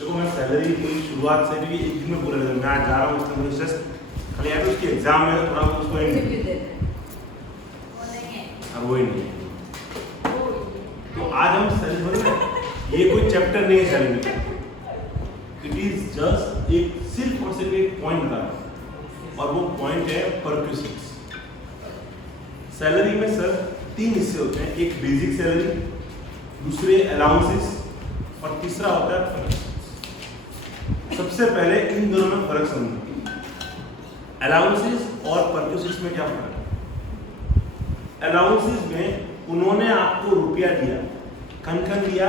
देखो मैं सैलरी की शुरुआत से भी एक दिन में पूरा मैं आज जा रहा हूँ उसका मुझे जस्ट खाली यार उसकी एग्जाम में थोड़ा उसको अब वो ही नहीं है। तो आज हम सैलरी बोले ये कोई चैप्टर नहीं है सैलरी का, इट इज जस्ट एक सिर्फ और सिर्फ एक पॉइंट का और वो पॉइंट है परक्यूसिट्स। सैलरी में सर 3 हिस्से होते हैं, एक बेसिक सैलरी, दूसरे अलाउंसेस और तीसरा होता है परक्यूसिट्स। सबसे पहले इन दोनों में फर्क समझो, अलाउंसेस और परक्यूसिट्स में क्या फर्क है। अलाउंसेस में उन्होंने आपको रुपया दिया, खन दिया,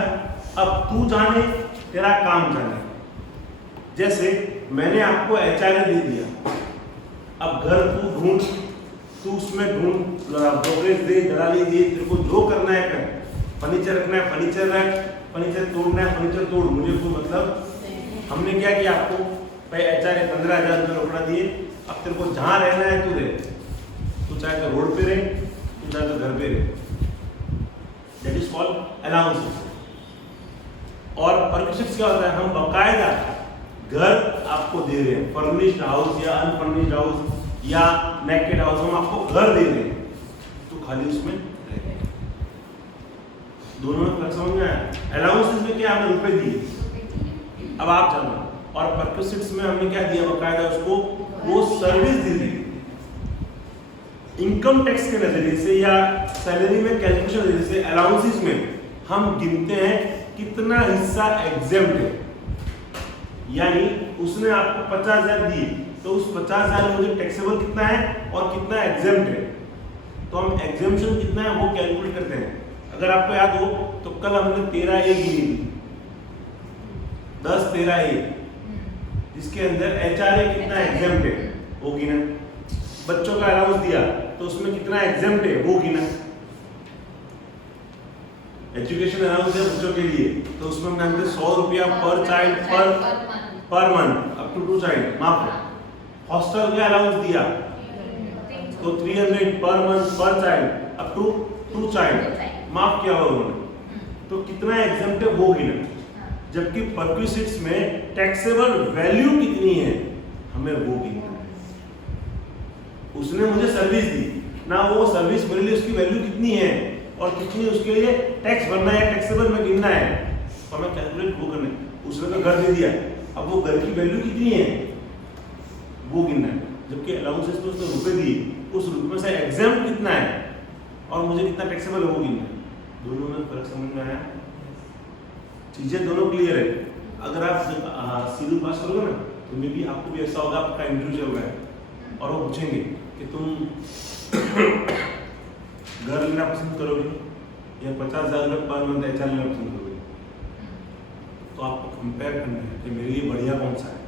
अब तू जाने तेरा काम जाने। जैसे मैंने आपको एचआरए दे दिया, अब घर तू ढूंढ, तू उसमें ढूंढ, ब्रोकरेज दे, दलाली दे, तेरे को जो करना है कर। फर्नीचर रखना है फर्नीचर रख, फर्नीचर तोड़ना है फर्नीचर तोड़, मुझे कोई मतलब। हमने क्या किया आपको भाई एचआरए 15,000 रुपये रोकड़ा दिए, अब तेरे को जहाँ रहना है तू रहे, तू चाहे तो रोड पे रहे, तू चाहे तो घर पे रहे। That is called allowances. और परक्यूसिट्स क्या होता है, हम बकायदा घर आपको दे रहे हैं, फर्निश्ड हाउस या अनफर्निश्ड हाउस या नेकेड हाउस, हम आपको घर दे रहे हैं, तो खाली उसमें रहे। दोनों में फर्क समझ में आया। अलाउंसेस में क्या हमने रुपए दिए, अब आप जानो, और परक्यूसिट्स में हमने क्या दिया बकायदा उसको, वो सर्विस दी थी। इनकम टैक्स के नजरिए से या सैलरी में कैलकुलेशन नजरिए से अलाउंसेस में हम गिनते हैं कितना हिस्सा एग्जेम्प्ट है, यानी उसने आपको 50,000 दिए तो उस 50,000 में मुझे टैक्सेबल कितना है और कितना एग्जेम्प्ट है, तो हम एग्जेम्पशन कितना है वो कैलकुलेट करते हैं। अगर आपको याद हो तो कल हमने 13A गिनी थी, 10 13A, जिसके अंदर एचआरए कितना एग्जेम्प्ट है वो गिना, बच्चों का अलाउंस दिया तो उसमें कितना एग्जेम्प्ट है वो गिना, एजुकेशन अलाउंस है बच्चों के लिए तो उसमें हमने 100 रुपया पर child per month up to 2 child, माफ है। हॉस्टल का अलाउंस दिया तो 300 पर मंथ पर चाइल्ड अप टू 2 चाइल्ड, माफ किया हुआ उन्होंने, तो कितना एग्जेम्प्ट है वो गिना। जबकि परक्यूसिट्स में टैक्सेबल वैल्यू कितनी है हमें वो गिनना है। उसने मुझे सर्विस दी ना, वो सर्विस मेरे लिए उसकी वैल्यू कितनी है और कितनी उसके लिए टैक्स भरना है, टैक्सेबल में गिनना है, तो हमें कैलकुलेट वो करना है। उसने तो घर दे दिया, अब वो घर की वैल्यू कितनी है वो गिनना है। जबकि अलाउंसेस तो उसने रुपए दिए, उस रुपए में से एग्जाम कितना है और मुझे कितना टैक्सेबल है वो गिनना है। दोनों में फर्क समझ में आया, चीजें दोनों क्लियर है। अगर आप सीधू पास करोगे ना तो मे भी आपको भी ऐसा होगा, आपका इंटरव्यू चल रहा है और वो पूछेंगे कि तुम घर लेना पसंद करोगे या 50,000 रुपये पर मंथ एचआर लेना पसंद करोगे, तो आपको कंपेयर करना है कि मेरे लिए बढ़िया कौन सा है,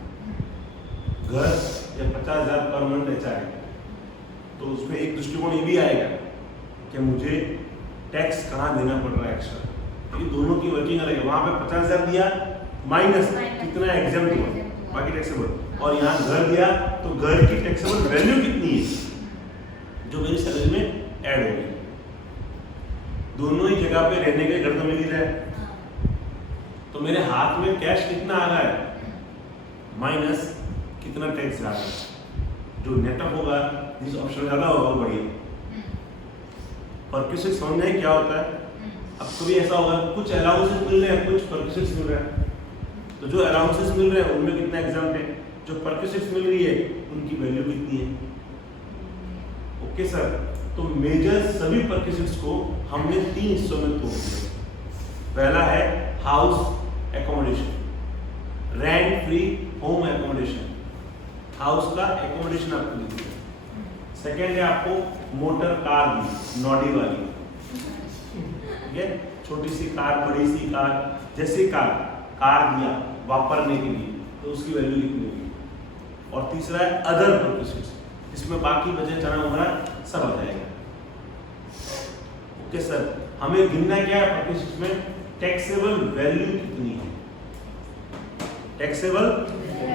घर या 50,000 पर मंथ एचआर। तो उसमें एक दृष्टिकोण ये भी आएगा कि मुझे टैक्स कहाँ देना पड़ रहा है एक्स्ट्रा, ये दोनों की वर्किंग अलग है। वहाँ पे 50,000 दिया माइनस कितना एग्जाम्प्ट हुआ बाकी टैक्सेबल, और यहाँ घर दिया तो घर की टैक्सेबल वैल्यू कितनी है जो मेरी सैलरी में ऐड होगी। दोनों ही जगह पे रहने के घर तो मिल ही रहा है, तो मेरे हाथ में कैश कितना आ रहा है माइनस कितना टैक्स आ रहा है, जो नेटअप होगा जिस ऑप्शन ज्यादा होगा वो बढ़िया। परक्यूसिट्स समझ में क्या होता है। अब कभी ऐसा होगा कुछ अलाउंसेस मिल रहे हैं, कुछ परक्यूसिट्स मिल रहे हैं, तो जो अलाउंसेस मिल रहे हैं उनमें कितना एग्जाम्प्ट है, जो परक्यूसिट्स मिल रही है उनकी वैल्यू कितनी है। ओके सर, तो मेजर सभी परक्यूसिट्स को हमने 3 हिस्सों में तोड़ दिया। पहला है house accommodation, rent free home accommodation, house का एकोमोडेशन आपको दे दिया। सेकेंड है आपको मोटर कार दी, नॉडी वाली, ठीक है, छोटी सी कार बड़ी सी कार, जैसी कार दिया वापरने के लिए तो उसकी वैल्यू कितनी होगी। और तीसरा है अदर परक्यूसिट्स, इसमें बाकी बचे चना वगैरह सब आ जाएगा। ओके सर, हमें गिनना क्या है परक्यूसिट्स में, टैक्सेबल वैल्यू कितनी है, टैक्सेबल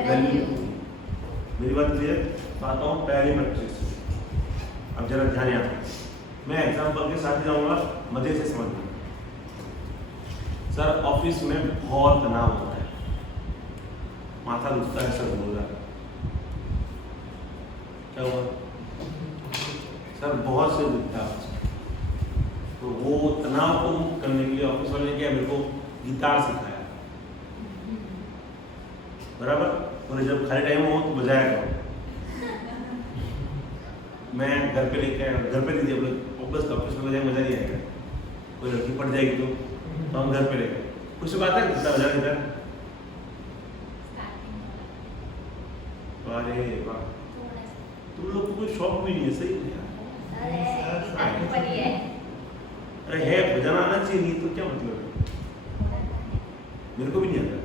वैल्यू। मेरी बात क्लियर, आता हूँ पहले परक्यूसिट्स। अब जरा ध्यान यहाँ, मैं एग्जाम्पल के साथ ही जाऊंगा, मजे से समझना। सर ऑफिस में बहुत तनाव होता है, माथा दुखता है सर, बोल रहा क्या हुआ सर, बहुत से दुखता है। तो वो तनाव को मुक्त करने के लिए ऑफिस वाले ने क्या मेरे को गिटार सिखाया, बराबर। और जब खाली टाइम हो तो बजाया करो। मैं घर पे लेके आया, घर पे नहीं दिया, ऑफिस में बजाए मजा नहीं आएगा, कोई लड़की पड़ जाएगी तो हम घर पे लेके कुछ बात है गिटार बजा गिटार। अरे वाह, तुम लोग को कोई शौक भी नहीं है, सही है। अरे है, बजाना आना चाहिए, नहीं तो क्या मतलब है, मेरे को भी नहीं आता।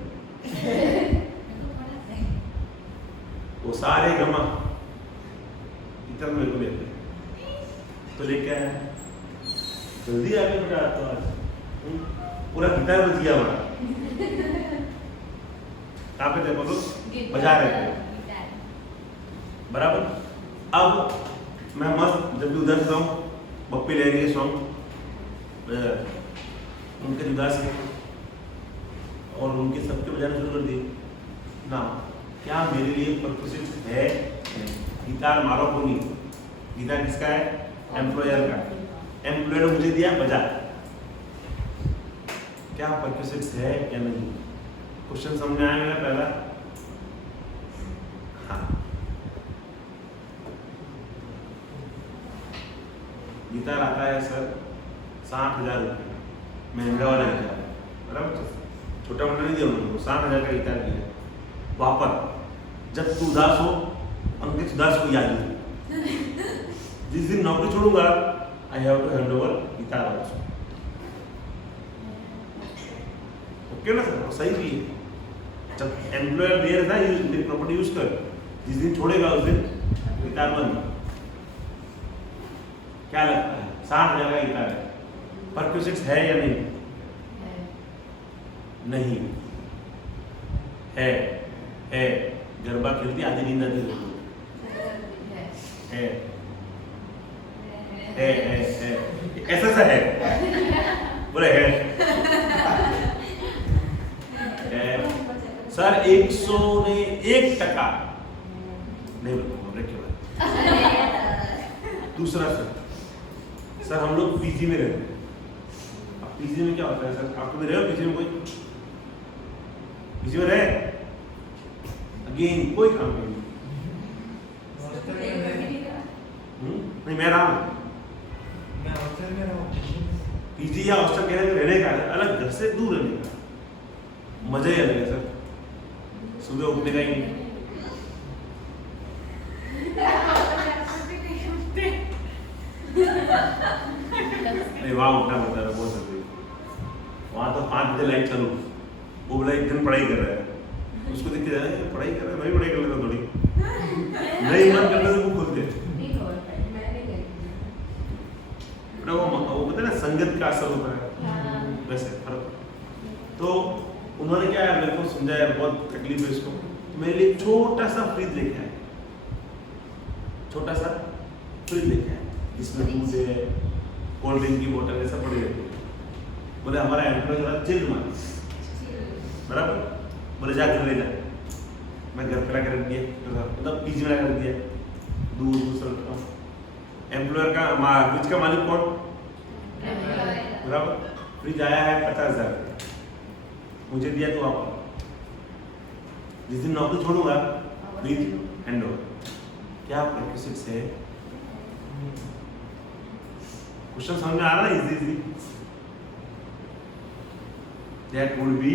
वो सारे गमा इतना मेरे को भी आता तो लेके आया, जल्दी आके बेटा तो आज पूरा गिटार बज गया हमारा। कहाँ पे थे लोग, बजा रहे थे, बराबर। अब मैं मस्त जब भी उधर से हूँ, पप्पी ले रही है सॉन्ग उनके जुदा से, और उनके सबके बजाने शुरू कर दिए ना। क्या मेरे लिए परकुसिस्ट है? गिटार मारो को नहीं, गिटार किसका है? एम्प्लॉयर का। एम्प्लॉयर मुझे दिया, बजा। क्या परकुसिस्ट है या नहीं? क्वेश्चन समझ में आया मेरा पहला? हाँ, गिटार आता है सर 60,000 रुपये, महंगा वाला गिटार, बराबर। छोटा मोटा नहीं दिया उन्होंने, 60,000 का गिटार दिया। वहाँ पर जब तू उदास हो, अंकित उदास को याद नहीं। जिस दिन नौकरी छोड़ूंगा, I have to hand over guitar also. Okay ना सर, सही भी है। जब एम्प्लॉयर दे रहा है मेरी प्रॉपर्टी यूज कर, जिस दिन छोड़ेगा उस दिन गिटार बंद। क्या लगता है 60,000 का गिटार है, परक्यूसिस्ट है या नहीं? नहीं है। है, गरबा खेलती आधी नींद आती है। ऐसा सा है, बोले है सर 101% नहीं बताऊंगा ब्रेक के बाद। दूसरा सर हम लोग पीजी में रहते हैं। अब पीजी में क्या होता है सर, आपको भी रहे हो पीजी में? कोई पीजी में रहे? अगेन कोई काम नहीं। नहीं, मैं रहा हूँ पीजी या हॉस्टल कहने में रहने का, अलग घर से दूर रहने का मजा ही अलग है सर। सुबह उठने का ही नहीं, वहाँ उठना पड़ता है बहुत जरूरी। वहाँ तो 5 बजे लाइट चालू, वो बोला एक दिन पढ़ाई कर रहा है, उसको देख के पढ़ाई कर रहा है, मैं भी पढ़ाई कर लेता थोड़ी। नहीं मन करने से वो खुद दे वो पता है ना, संगत का असर होता है वैसे फर्क। तो उन्होंने क्या है, मेरे को समझाया, बहुत तकलीफ है इसको। मेरे लिए छोटा सा फ्रिज लेके आए, छोटा सा फ्रिज लेके आए, जिसमें दूध है, कोल्ड ड्रिंक की बोतल ऐसा पड़ी रहती है। बोले हमारा एम्प्लॉय चिल मार, बराबर। बोले जा घर ले जा। मैं घर पे ला कर दिया, मतलब पीजी में ला कर दिया, दूध सब। एम्प्लॉयर का फ्रिज का मालिक कौन? बराबर। फ्रिज आया है 50,000, मुझे दिया तो आप जिस दिन नौकरी छोड़ूंगा फ्रिज हैंड ओवर। क्या परक्यूसिस्ट है? क्वेश्चन समझ में आ रहा है? इजी दैट वुड बी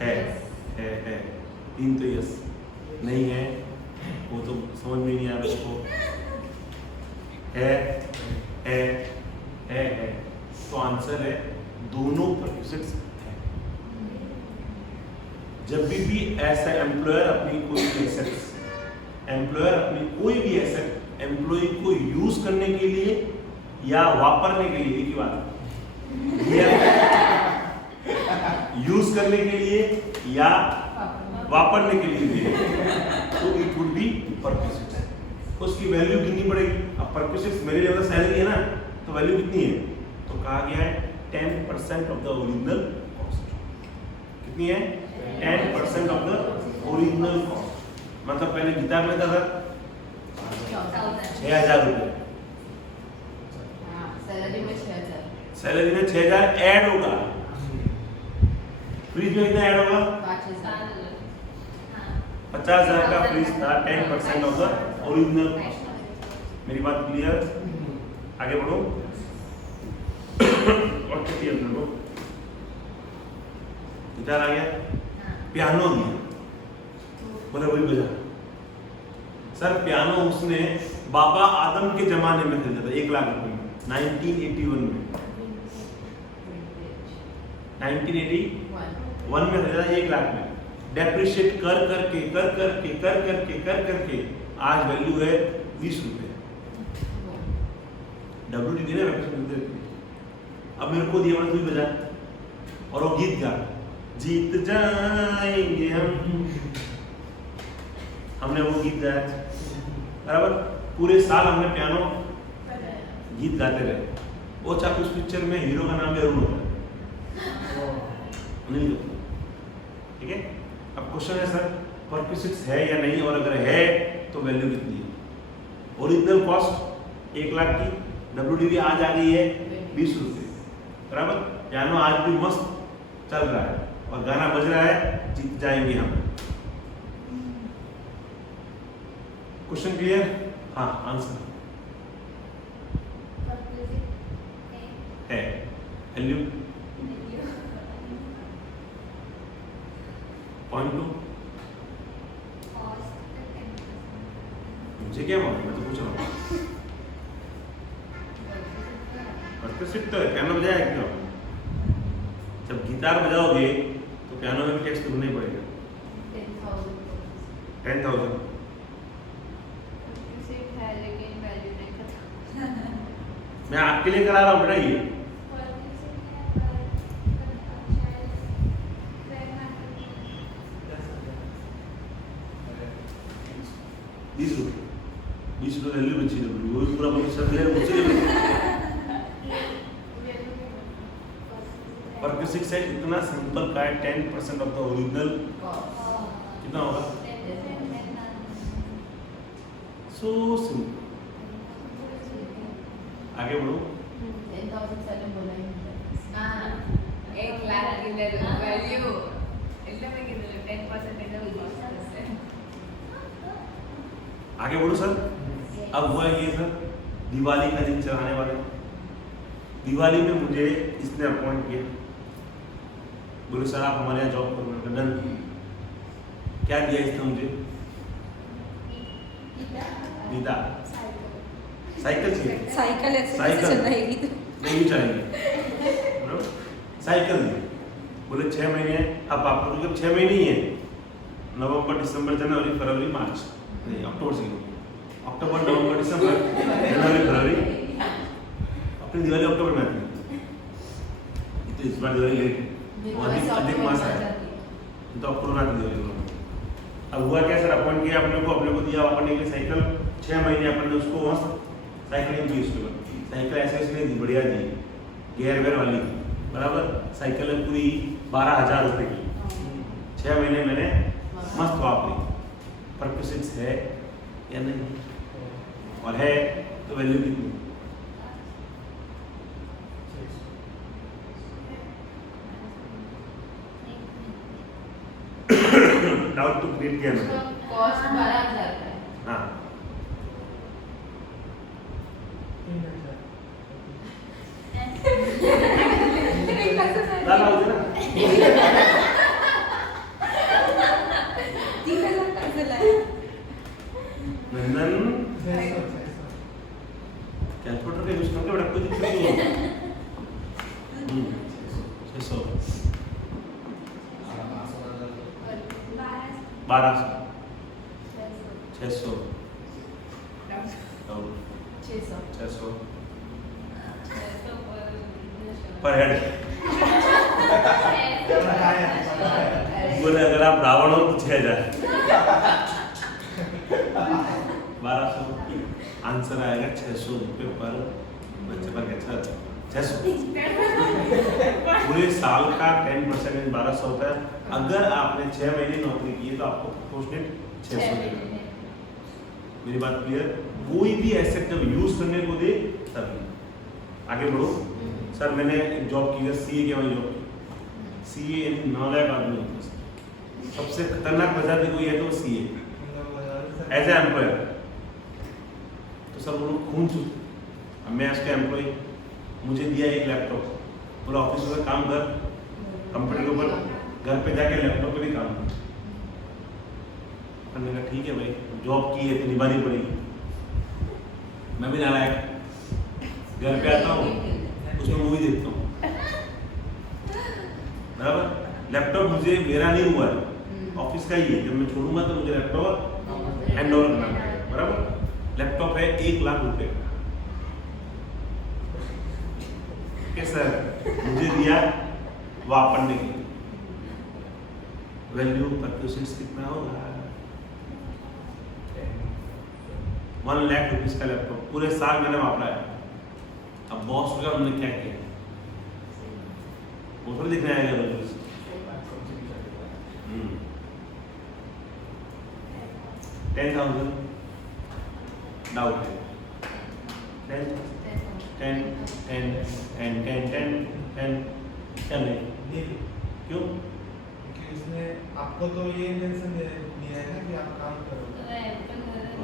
है 3 तो यस, नहीं है वो तो समझ में नहीं आ रहा उसको। है तो आंसर है दोनों परक्यूसिस्ट है। जब भी ऐसा एम्प्लॉयर अपनी कोई भी एसेट एम्प्लॉय को यूज करने के लिए या वापरने के लिए, एक ही बात, यूज करने के लिए या वापरने के लिए, तो इट वुड बी परक्यूसिस्ट। उसकी वैल्यू कितनी पड़ेगी? अब परक्यूसिस्ट मेरे लेवल सैलरी है ना, तो वैल्यू कितनी है? तो कहा गया है 10% ऑफ द ओरिजिनल कॉस्ट। कितनी है 10% ऑफ द ओरिजिनल कॉस्ट। मतलब पहले गिटार में था 6,000 रुपये, सैलरी में 6,000, सैलरी में 6,000 ऐड होगा, फ्रीज में कितना ऐड होगा 50,000 का फ्रीज था, 10% ऑफ द ओरिजिनल कॉस्ट। मेरी बात क्लियर? आगे बढ़ो। और कितनी है अपने को? गिटार आ गया, पियानो दिया, बोले वही बजा। सर पियानो उसने बाबा आदम के जमाने में खरीदा था 1 लाख रुपए में, 1981 में, 1981 में खरीदा 1 लाख में। डेप्रिशिएट कर करके आज वैल्यू है 20 रुपए। WDV ने represent। अब मेरे को दिया मैंने, तू ही बजा और वो गीत गा, जीत जाएंगे हमने वो गीत गाया बराबर। पूरे साल हमने पियानो गीत गाते रहे। वो चाहे उस पिक्चर में हीरो का नाम है अरुण होता है, अनिल कपूर, ठीक है। अब क्वेश्चन है सर परक्यूसिट्स है या नहीं, और अगर है तो वैल्यू कितनी है? ओरिजिनल कॉस्ट 1 लाख की, WDV आज आ गई है 20 रुपये बराबर। पियानो आज भी मस्त चल रहा है और गाना बज रहा है, जीत जाएंगे हम। Question clear? हाँ, आंसर है वैल्यू पॉइंट 2। मुझे क्या मालूम, मैं तो पूछ रहा हूँ। परक्यूसिट तो है, पियानो बजाया क्यों? जब गिटार बजाओगे तो पियानो में भी टैक्स तो भरना ही पड़ेगा 10,000। मैं आपके लिए करा रहा हूँ बेटा, ये 20 रुपये, 20 रुपये वैल्यू बची है, वो पूरा भविष्य ले मुझसे। परक्यूसिट से इतना सिंपल का है, 10% ऑफ द ओरिजिनल कितना होगा? So simple. आगे बढ़ो। 1 लाख की वैल्यू એટલે મેં કીધું 10% એટલે आगे बढ़ो सर। अब हुआ ये सर दिवाली का दिन चलाने वाले। दिवाली में मुझे इसने अपॉइंट किया, बोले सर आप हमारे यहाँ जॉब करो, डन। क्या दिया इसने मुझे? गीता, साइकिल चाहिए, साइकिल ऐसे साइकिल चल रहेगी तो नहीं चलेंगे, साइकिल दी। बोले 6 महीने, अब आपको जब 6 महीने ही है, नवंबर दिसंबर जनवरी फरवरी मार्च, नहीं अक्टूबर से, अक्टूबर नवंबर दिसंबर जनवरी फरवरी, अपनी दिवाली अक्टूबर में आती है, तो इस बार दिवाली लेट है, अधिक मास है, तो अक्टूबर में आती दिवाली। अब हुआ क्या सर, अपॉइंट किया अपने को दिया अपने के लिए साइकिल, 6 महीने अपन ने उसको मस्त साइकिलिंग की। उसके बाद साइकिल ऐसे नहीं दी, बढ़िया दी, गेयर वेयर वाली बराबर। साइकिल है पूरी 12,000 रुपये की, 6 महीने मैंने मस्त वापरी। परक्यूसिट्स है या नहीं? और है तो वैल्यू कितनी? डाउट तो क्रिएट किया मैंने। कॉस्ट 12,000 है। हाँ, डाला उधर ना। नंदन कैलकुलेटर का यूज करके बड़ा कोई दिक्कत नहीं है। 600 1200 600 600 पर हेड। बोले अगर आप रावण हो तो 6,000 1200 आंसर आएगा 600 रुपये पर बच्चे पर। अच्छा पूरे साल का 10% 1200 होता है। अगर आपने 6 महीने नौकरी की है तो आपको प्रोपोर्शनेट 600 देना। मेरी बात क्लियर? कोई भी एसेट जब यूज करने को दे तभी आगे बढ़ो। सर मैंने एक जॉब की है, सीए के वहाँ जॉब की। सीए यानी 9 लाख आदमी होते हैं। सबसे खतरनाक प्रजाति कोई है तो सीए एज ए एम्प्लॉयर। तो सब लोग खून चूते। अब मैं उसका एम्प्लॉय, मुझे दिया एक लैपटॉप, पूरा ऑफिस में काम कर, कंप्यूटर के ऊपर घर पे जाके लैपटॉप पे भी काम कर। मैंने कहा ठीक है भाई, जॉब की है तो निभानी पड़ेगी। मैं भी नालायक, घर पे आता हूँ उसमें मूवी देखता हूँ, बराबर। लैपटॉप मुझे मेरा नहीं हुआ है, ऑफिस का ही है। जब मैं छोड़ूंगा तो मुझे लैपटॉप हैंड ओवर करना पड़ेगा, बराबर। लैपटॉप है 1 लाख रुपए का। सर मुझे दिया वापन ने वैल्यू परक्यूशंस कितना होगा? 1 लाख रुपीस का लैपटॉप पूरे साल मैंने वापरा है। अब बॉस का हमने क्या किया वो थोड़ी दिखने आएगा। 10,000 डाउट है। 10 क्या नहीं? क्यों? क्योंकि इसने आपको तो ये इंटेंशन दिया है ना कि आप काम करो।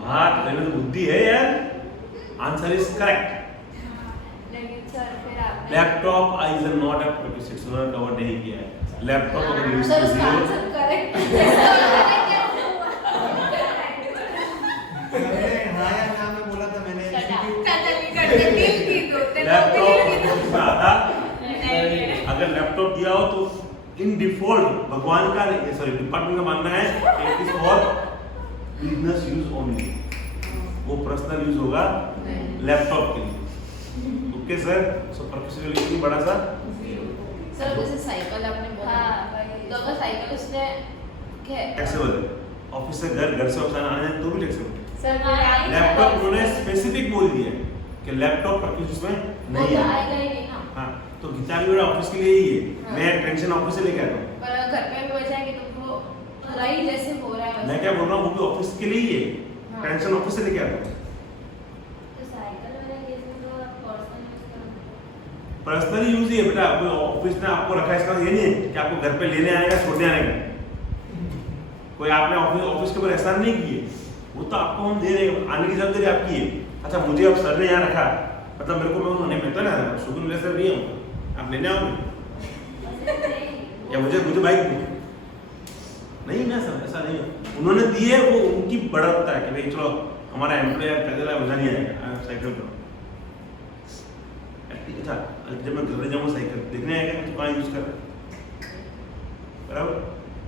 हाँ तो बुद्धि है यार। Answer is correct. Laptop is not a process, उन्होंने कवर नहीं किया है। लैपटॉप अगर यूज सर उसका आंसर करेक्ट हाँ या ना में बोला था मैंने। अगर लैपटॉप दिया हो तो इन डिफॉल्ट भगवान का सॉरी डिपार्टमेंट का मानना है it is for business use only. वो पर्सनल यूज होगा लैपटॉप के लिए। ओके सर, सो प्रोफेशनल यूज बड़ा सा सर जैसे साइकिल आपने बोला तो अगर साइकिल उसने टैक्सेबल है, ऑफिस से घर, घर से ऑफिस आना है तो भी टैक्सेबल। सर लैपटॉप उन्होंने स्पेसिफिक बोल दिया है कि लैपटॉप प्रोसेस में नहीं है। आएगा ही नहीं ना। हाँ तो गीता भी ऑफिस के लिए ही है। मैं टेंशन ऑफिस से लेके आता हूँ, पर घर पे भी हो जाएंगे तो वो रही जैसे हो रहा है मैं क्या बोल रहा हूँ वो भी ऑफिस के लिए ही है। टेंशन ऑफिस से लेके आता हूँ। पर्सनली यूज ही है बेटा। कोई ऑफिस ने आपको रखा है इसका ये नहीं है कि आपको घर पे लेने आएगा छोड़ने आएगा। कोई आपने ऑफिस के ऊपर एहसान नहीं किए, वो तो आपको हम दे रहे हैं, आने की जवाबदारी आपकी है। अच्छा मुझे अब सर ने यहाँ रखा, मतलब मेरे को मैं उन्होंने मिलता ना शुक्र मिले सर नहीं हूँ, आप लेने आओगे या मुझे बाइक नहीं ना सर, ऐसा नहीं है। उन्होंने दी है, वो उनकी बढ़त है कि भाई चलो हमारा एम्प्लॉयर पैदल है, मजा नहीं आएगा साइकिल पर। अच्छा जब मैं घर जाऊँ साइकिल देखने आएगा तो कहाँ यूज कर रहा है, बराबर।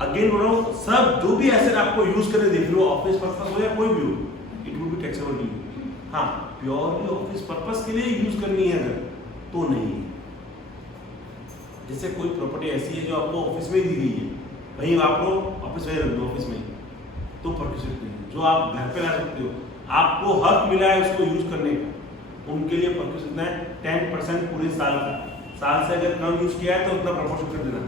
अगेन बोल रहा हूँ, सब जो भी एसेट आपको यूज करने देख लो, ऑफिस पर्पस हो या कोई भी हो, it will be taxable to you. हाँ प्योरली ऑफिस पर्पस के लिए यूज करनी है अगर तो नहीं। जैसे कोई प्रॉपर्टी ऐसी है जो आपको ऑफिस में दी गई है, वहीं आप लोग ऑफिस में रख दो, ऑफिस में तो परक्यूशन नहीं। जो आप घर पे ला सकते हो, आपको हक मिला है उसको यूज करने का, उनके लिए परक्यूशन कितना है 10% पूरे साल का। साल से अगर कम यूज किया है तो उतना प्रपोर्शन कर देना,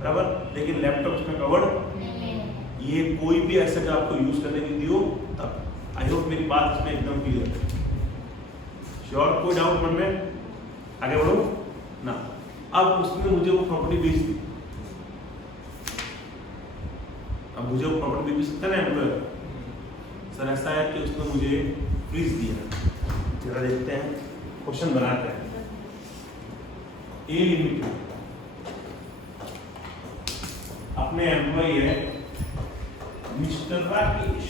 बराबर। लेकिन लैपटॉप इसमें कवर्ड ये कोई भी एसेट आपको यूज करने की दियो तब। आई होप मेरी बात इसमें एकदम क्लियर है। श्योर? कोई डाउट मन में? आगे बढ़ो ना। अब उसने मुझे वो प्रॉपर्टी बेच दी, अब मुझे वो प्रॉपर्टी बेच सकता है ना एम्प्लॉयर। सर ऐसा है कि उसने मुझे फ्रीज दिया। जरा देखते हैं, क्वेश्चन बनाते हैं। ए लिमिटेड अपने एम्प्लॉय है मिस्टर राकेश,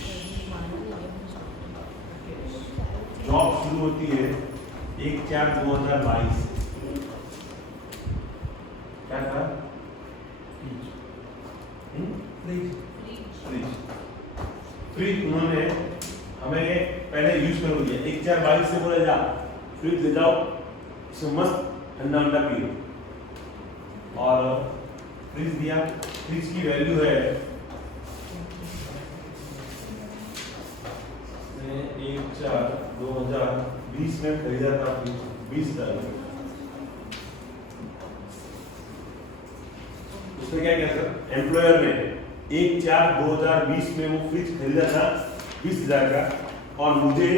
जॉब शुरू होती है 1/4/2022। क्या था? फ्रिज उन्होंने हमें पहले यूज कर दिया। 1/4/22 से बोला जा फ्रिज ले जाओ, इसमें मस्त ठंडा ठंडा पियो, और फ्रिज दिया। फ्रिज की वैल्यू है 1/4/2020 में खरीदा था फ्रिज 20,000। उसने क्या किया सर, एम्प्लॉयर ने 1/4/2020 में वो फ्रिज खरीदा था 20,000 का, और मुझे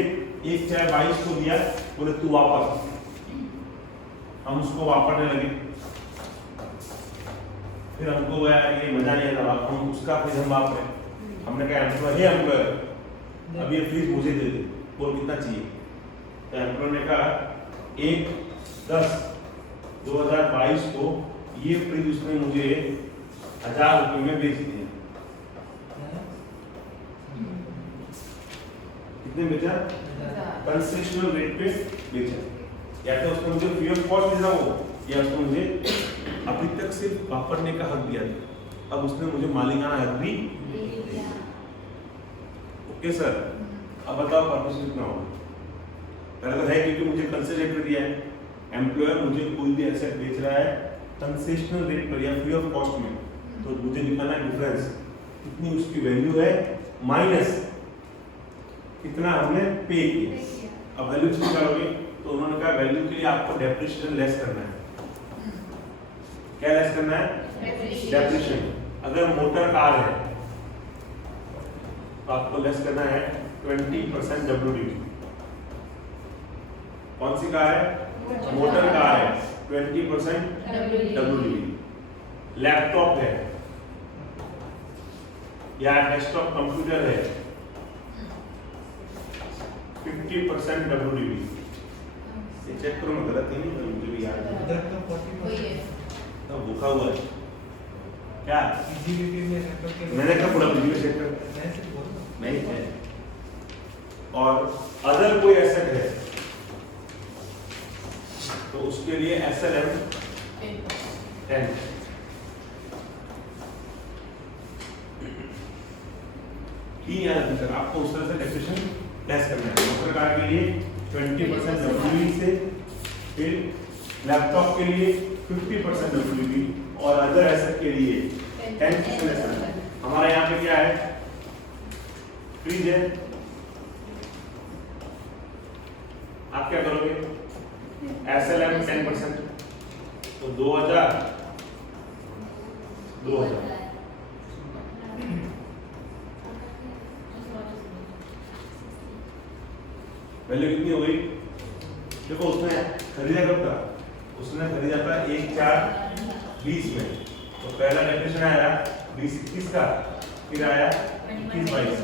1/4/22 को दिया, बोले तू वापस। हम उसको वापरने लगे, फिर हमको यार ये मजा नहीं आया, हम उसका फ्रिज हम वापरे। हमने कहा एम्प्लॉयर अब ये फ्रिज मुझे दे दे, बोल कितना चाहिए। तो एम्प्लॉयर ने कहा 1/10/2022 को ये फ्रिज उसने मुझे 1,000 रुपये में बेच दिया। कितने बेचा? कंसेशनल रेट पे बेचा। या तो उसने मुझे फ्री ऑफ कॉस्ट देना हो, या उसने मुझे अभी तक सिर्फ वापरने का हक दिया था, अब उसने मुझे मालिकाना हक भी दिया। ओके सर, अब बताओ पर्पस कितना होगा? पहले तो है क्योंकि मुझे कंसेशन रेट पे दिया है, एम्प्लॉयर मुझे कोई भी एसेट बेच रहा है कंसेशनल रेट पर या फ्री ऑफ कॉस्ट में, तो मुझे निकालना है डिफरेंस, कितनी उसकी वैल्यू है माइनस कितना हमने पे किया। अब वैल्यू निकालोगे तो उन्होंने कहा वैल्यू के लिए आपको डेप्रिसिएशन लेस करना है। क्या लेस करना है? डेप्रिसिएशन। अगर मोटर कार है तो आपको लेस करना है 20% WDV। कौन सी कार है? मोटर कार है, 20% WDV। लैपटॉप है या डेस्कटॉप कंप्यूटर है, 50% WDV। ये चेक करो, मैं गलत नहीं हूँ, मुझे भी याद है। उधर का 40% तो भूखा हुआ है क्या? GBP में नेटवर्क के मैंने कहा पूरा बिजली सेक्टर मैं सिर्फ बोल रहा हूँ। नहीं है। और अदर कोई एसेट है तो उसके लिए SLM 10। ठीक है ना सर, आपको उस तरह से डेप्रिसिएशन लेस करना है। मोटर कार के लिए 20% WDV से, फिर लैपटॉप के लिए 50% WDV, और अदर एसेट के लिए 10% एसेट। हमारे यहाँ पे क्या है? फ्रिज है। आप क्या करोगे? SLM 10%, तो 2000 वैल्यू कितनी हो गई? देखो उसने खरीदा कब था? उसने खरीदा था 1/4/20 में, तो पहला डेप्रिसिएशन आया 20-21 का, फिर आया 21-22।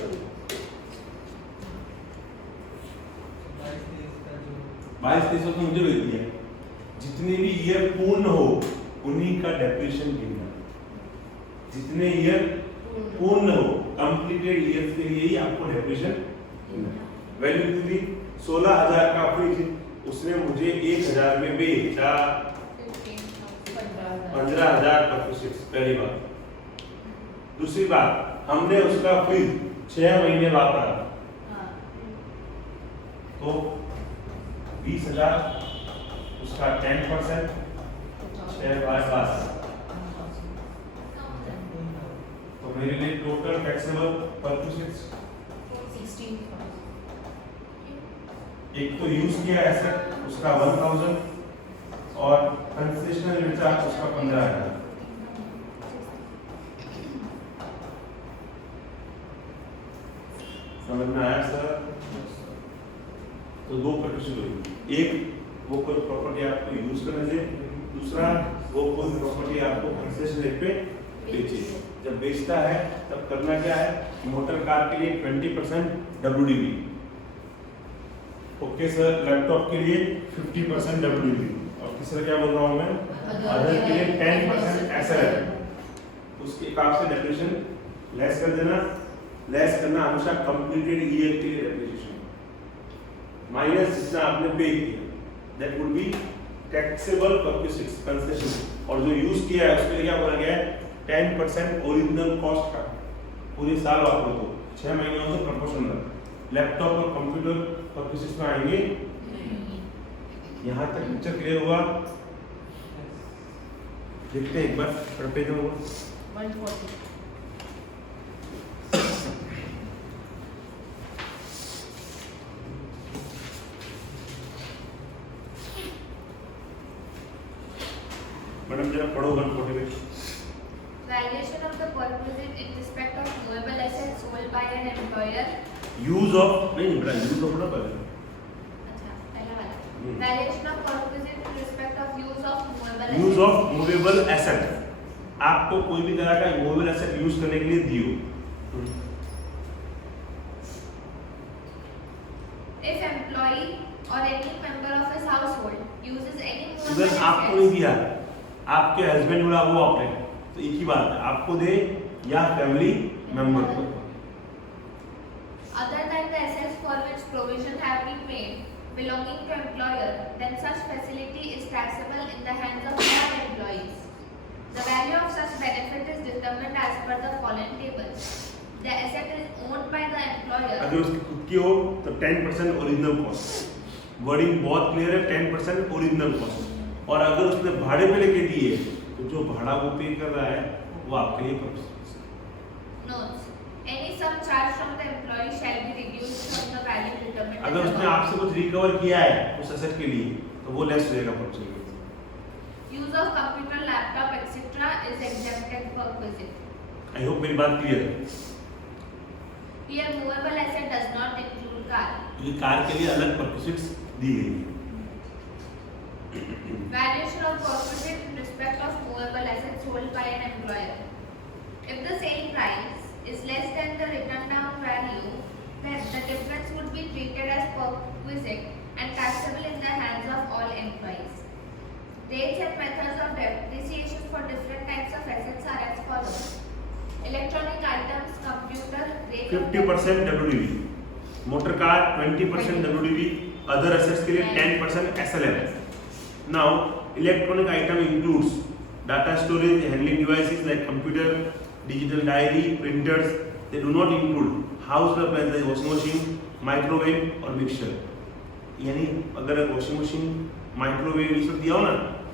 22-23 तो मुझे भेज दिया। जितने भी ईयर पूर्ण हो उन्हीं का डेप्रिसिएशन गिनना। जितने ईयर पूर्ण हो, कंप्लीटेड ईयर के लिए ही आपको डेप्रिसिएशन। वैल्यू कितनी? 16,000 का फ्रिज उसने मुझे 1,000 में बेचा, 15,000 का। पहली बात। दूसरी बात, हमने उसका फ्रिज 6 महीने वापरा, तो 20,000 उसका 10%, 6/12, तो मेरे लिए टोटल टैक्सेबल परचेज एक तो यूज किया एसेट उसका 1,000 और कंसेशनल रिचार्ज उसका 15,000। समझ में आया सर? तो 2 परचेज हुई, एक वो कोई प्रॉपर्टी आपको यूज करने दे, दूसरा वो कोई प्रॉपर्टी आपको कंसेशन रेट पे बेचे। जब बेचता है तब करना क्या है? मोटर कार के लिए 20% WDV, ओके सर, लैपटॉप के लिए 50% WDV, और तीसरा क्या बोल रहा हूँ मैं? अदर के लिए 10% SLM। उसके हिसाब से डेप्रिसिएशन लेस कर देना। लेस करना हमेशा कंप्लीटेड ईयर के लिए डेप्रिसिएशन माइनस जितना आपने पे किया, that would be taxable purchase concession. और जो यूज किया है उसके लिए क्या बोला गया है? 10% ओरिजिनल कॉस्ट का, पूरे साल वापरो तो 6 महीनों से प्रोपोर्शनल। लैपटॉप और कंप्यूटर परचेज में आएंगे। यहाँ तक पिक्चर क्लियर हुआ? देखते हैं एक बार फ्रंट पेज में 140। मैडम जरा पढ़ो 140 पे। an employer. यूज ऑफ नहीं बेटा, यूज ऑफ ना पहले। अच्छा, पहला वाला। Valuation of perquisite in respect of use of movable use assets. Of movable asset, आपको कोई भी तरह का मूवेबल एसेट यूज करने के लिए दियो। If employee or any member of his household uses any movable अगर आपको नहीं assets दिया, आपके हस्बैंड बोला वो आपने, तो एक ही बात है, आपको दे या फैमिली मेंबर को। other than the assets for which provision have been made belonging to employer, then such facility is taxable in the hands of all employees. The value of such benefit is determined as per the following table. The asset is owned by the employer. अगर उसकी खुद की हो तो 10% original cost, wording बहुत clear है, 10% original cost. और अगर उसने भाड़े पे लेके दिए तो जो भाड़ा वो पे कर रहा है वो आपके लिए purpose. Notes. Any sum charged from the employee shall be reduced from the value determined. अगर उसने आपसे कुछ रिकवर किया है उस एसेट के लिए तो वो लेस होएगा purpose. Use of computer, laptop, etc. is exempted perquisite. I hope मेरी बात क्लियर है। Here, movable asset does not include car. ये कार के लिए अलग पर्पसेस दी गई है। Valuation of perquisite in respect of movable assets sold by an employer. If the sale price is less than the written down value, then the difference would be treated as perquisite and taxable in the hands of all employees. Rates and methods of depreciation for different types of assets are as follows. Electronic items, computer, rate of 50% WDV, motor car 20% WDV, other assets के लिए 10% SLM। Now electronic item includes data storage, handling devices like computer, digital diary, printers. They do not include house appliances, washing machine, microwave और mixer. यानी अगर washing machine, microwave ये सब दिया हो ना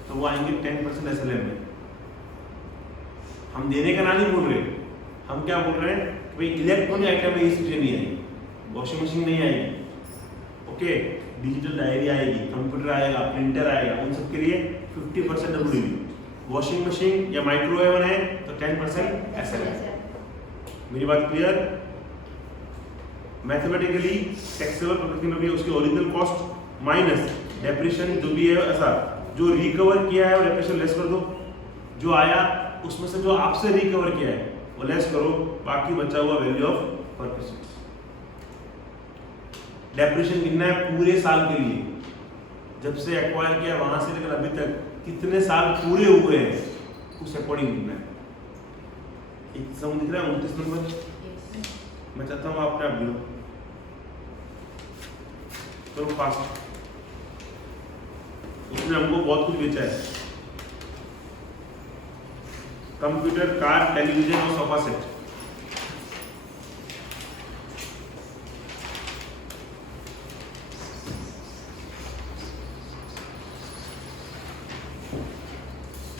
तो वो आएंगे 10% SLM में। हम देने का ना नहीं बोल रहे, हम क्या बोल रहे हैं कि भाई इलेक्ट्रॉनिक आइटम में ये चीजें नहीं आएगी, वॉशिंग मशीन नहीं आएगी, ओके, डिजिटल डायरी आएगी, कंप्यूटर आएगा, प्रिंटर आएगा, उन सब के लिए 50% WDV। वॉशिंग मशीन या माइक्रोवेव है तो 10% SLM। मेरी बात क्लियर? मैथमेटिकली टैक्सेबल प्रॉपर्टी में भी उसके ओरिजिनल कॉस्ट माइनस डेप्रिसिएशन जो भी है, ऐसा जो रिकवर किया है वो डेप्रिसिएशन लेस कर दो, जो आया उसमें से जो आपसे रिकवर किया है वो लेस करो, बाकी बचा हुआ वैल्यू ऑफ परचेज। डेप्रिसिएशन कितना है पूरे साल के लिए, जब से एक्वायर किया वहां से लेकर अभी तक कितने साल पूरे हुए हैं उस अकॉर्डिंग कितना है। एक सम दिख रहा है 29 नंबर, मैं चाहता हूँ आपने आप गिनो तो फास्ट। उसने हमको बहुत कुछ बेचा है, कंप्यूटर, कार, टेलीविजन और सोफा सेट।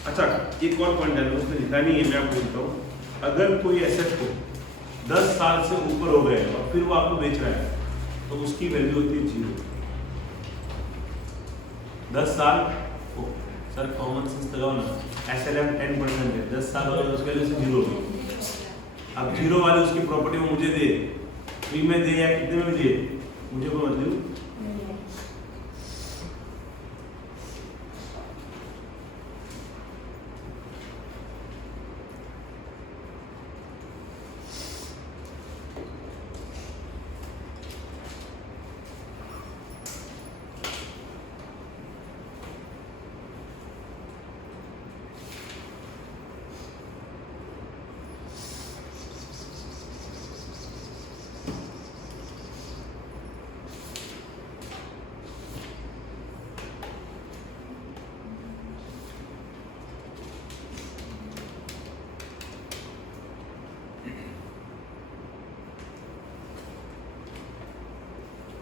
अच्छा, एक और पॉइंट है उसने लिखा नहीं है, मैं आपको बोलता हूँ। अगर कोई एसेट को 10 साल से ऊपर हो गए और फिर वो आपको बेच रहा है तो उसकी वैल्यू होती है 0। 10 साल हो, सर कॉमन सेंस लगाओ ना, SLM 10% है, 10 साल हो गए उसके वैल्यू से 0 हो। अब 0 वाले उसकी प्रॉपर्टी में मुझे दे, फ्री में दे या कितने में दे, मुझे कोई मतलब।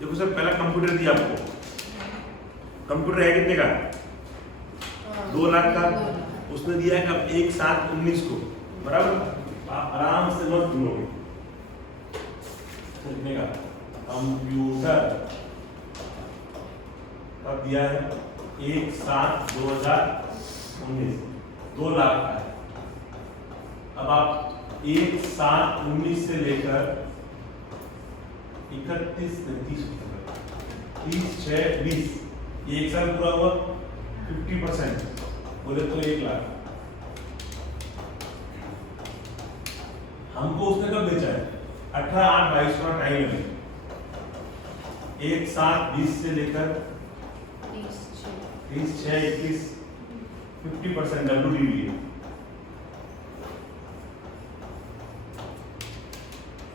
देखो सर, पहला कंप्यूटर दिया आपको, कंप्यूटर है कितने का? 2 लाख का। उसने दिया है कब? 1/7/19 को, बराबर। आप आराम से नोट ढूंढोगे कितने का कंप्यूटर कब दिया है? 1/7/2019, 2 लाख का है। अब आप 1/7/19 से लेकर 31 30 6 20 ये एक साल पूरा हुआ 50% बोले तो 1 लाख। हमको उसने कब बेचा है 18/8/22 का टाइम है 1/7/20 से लेकर 30/6/21 50% WDV है।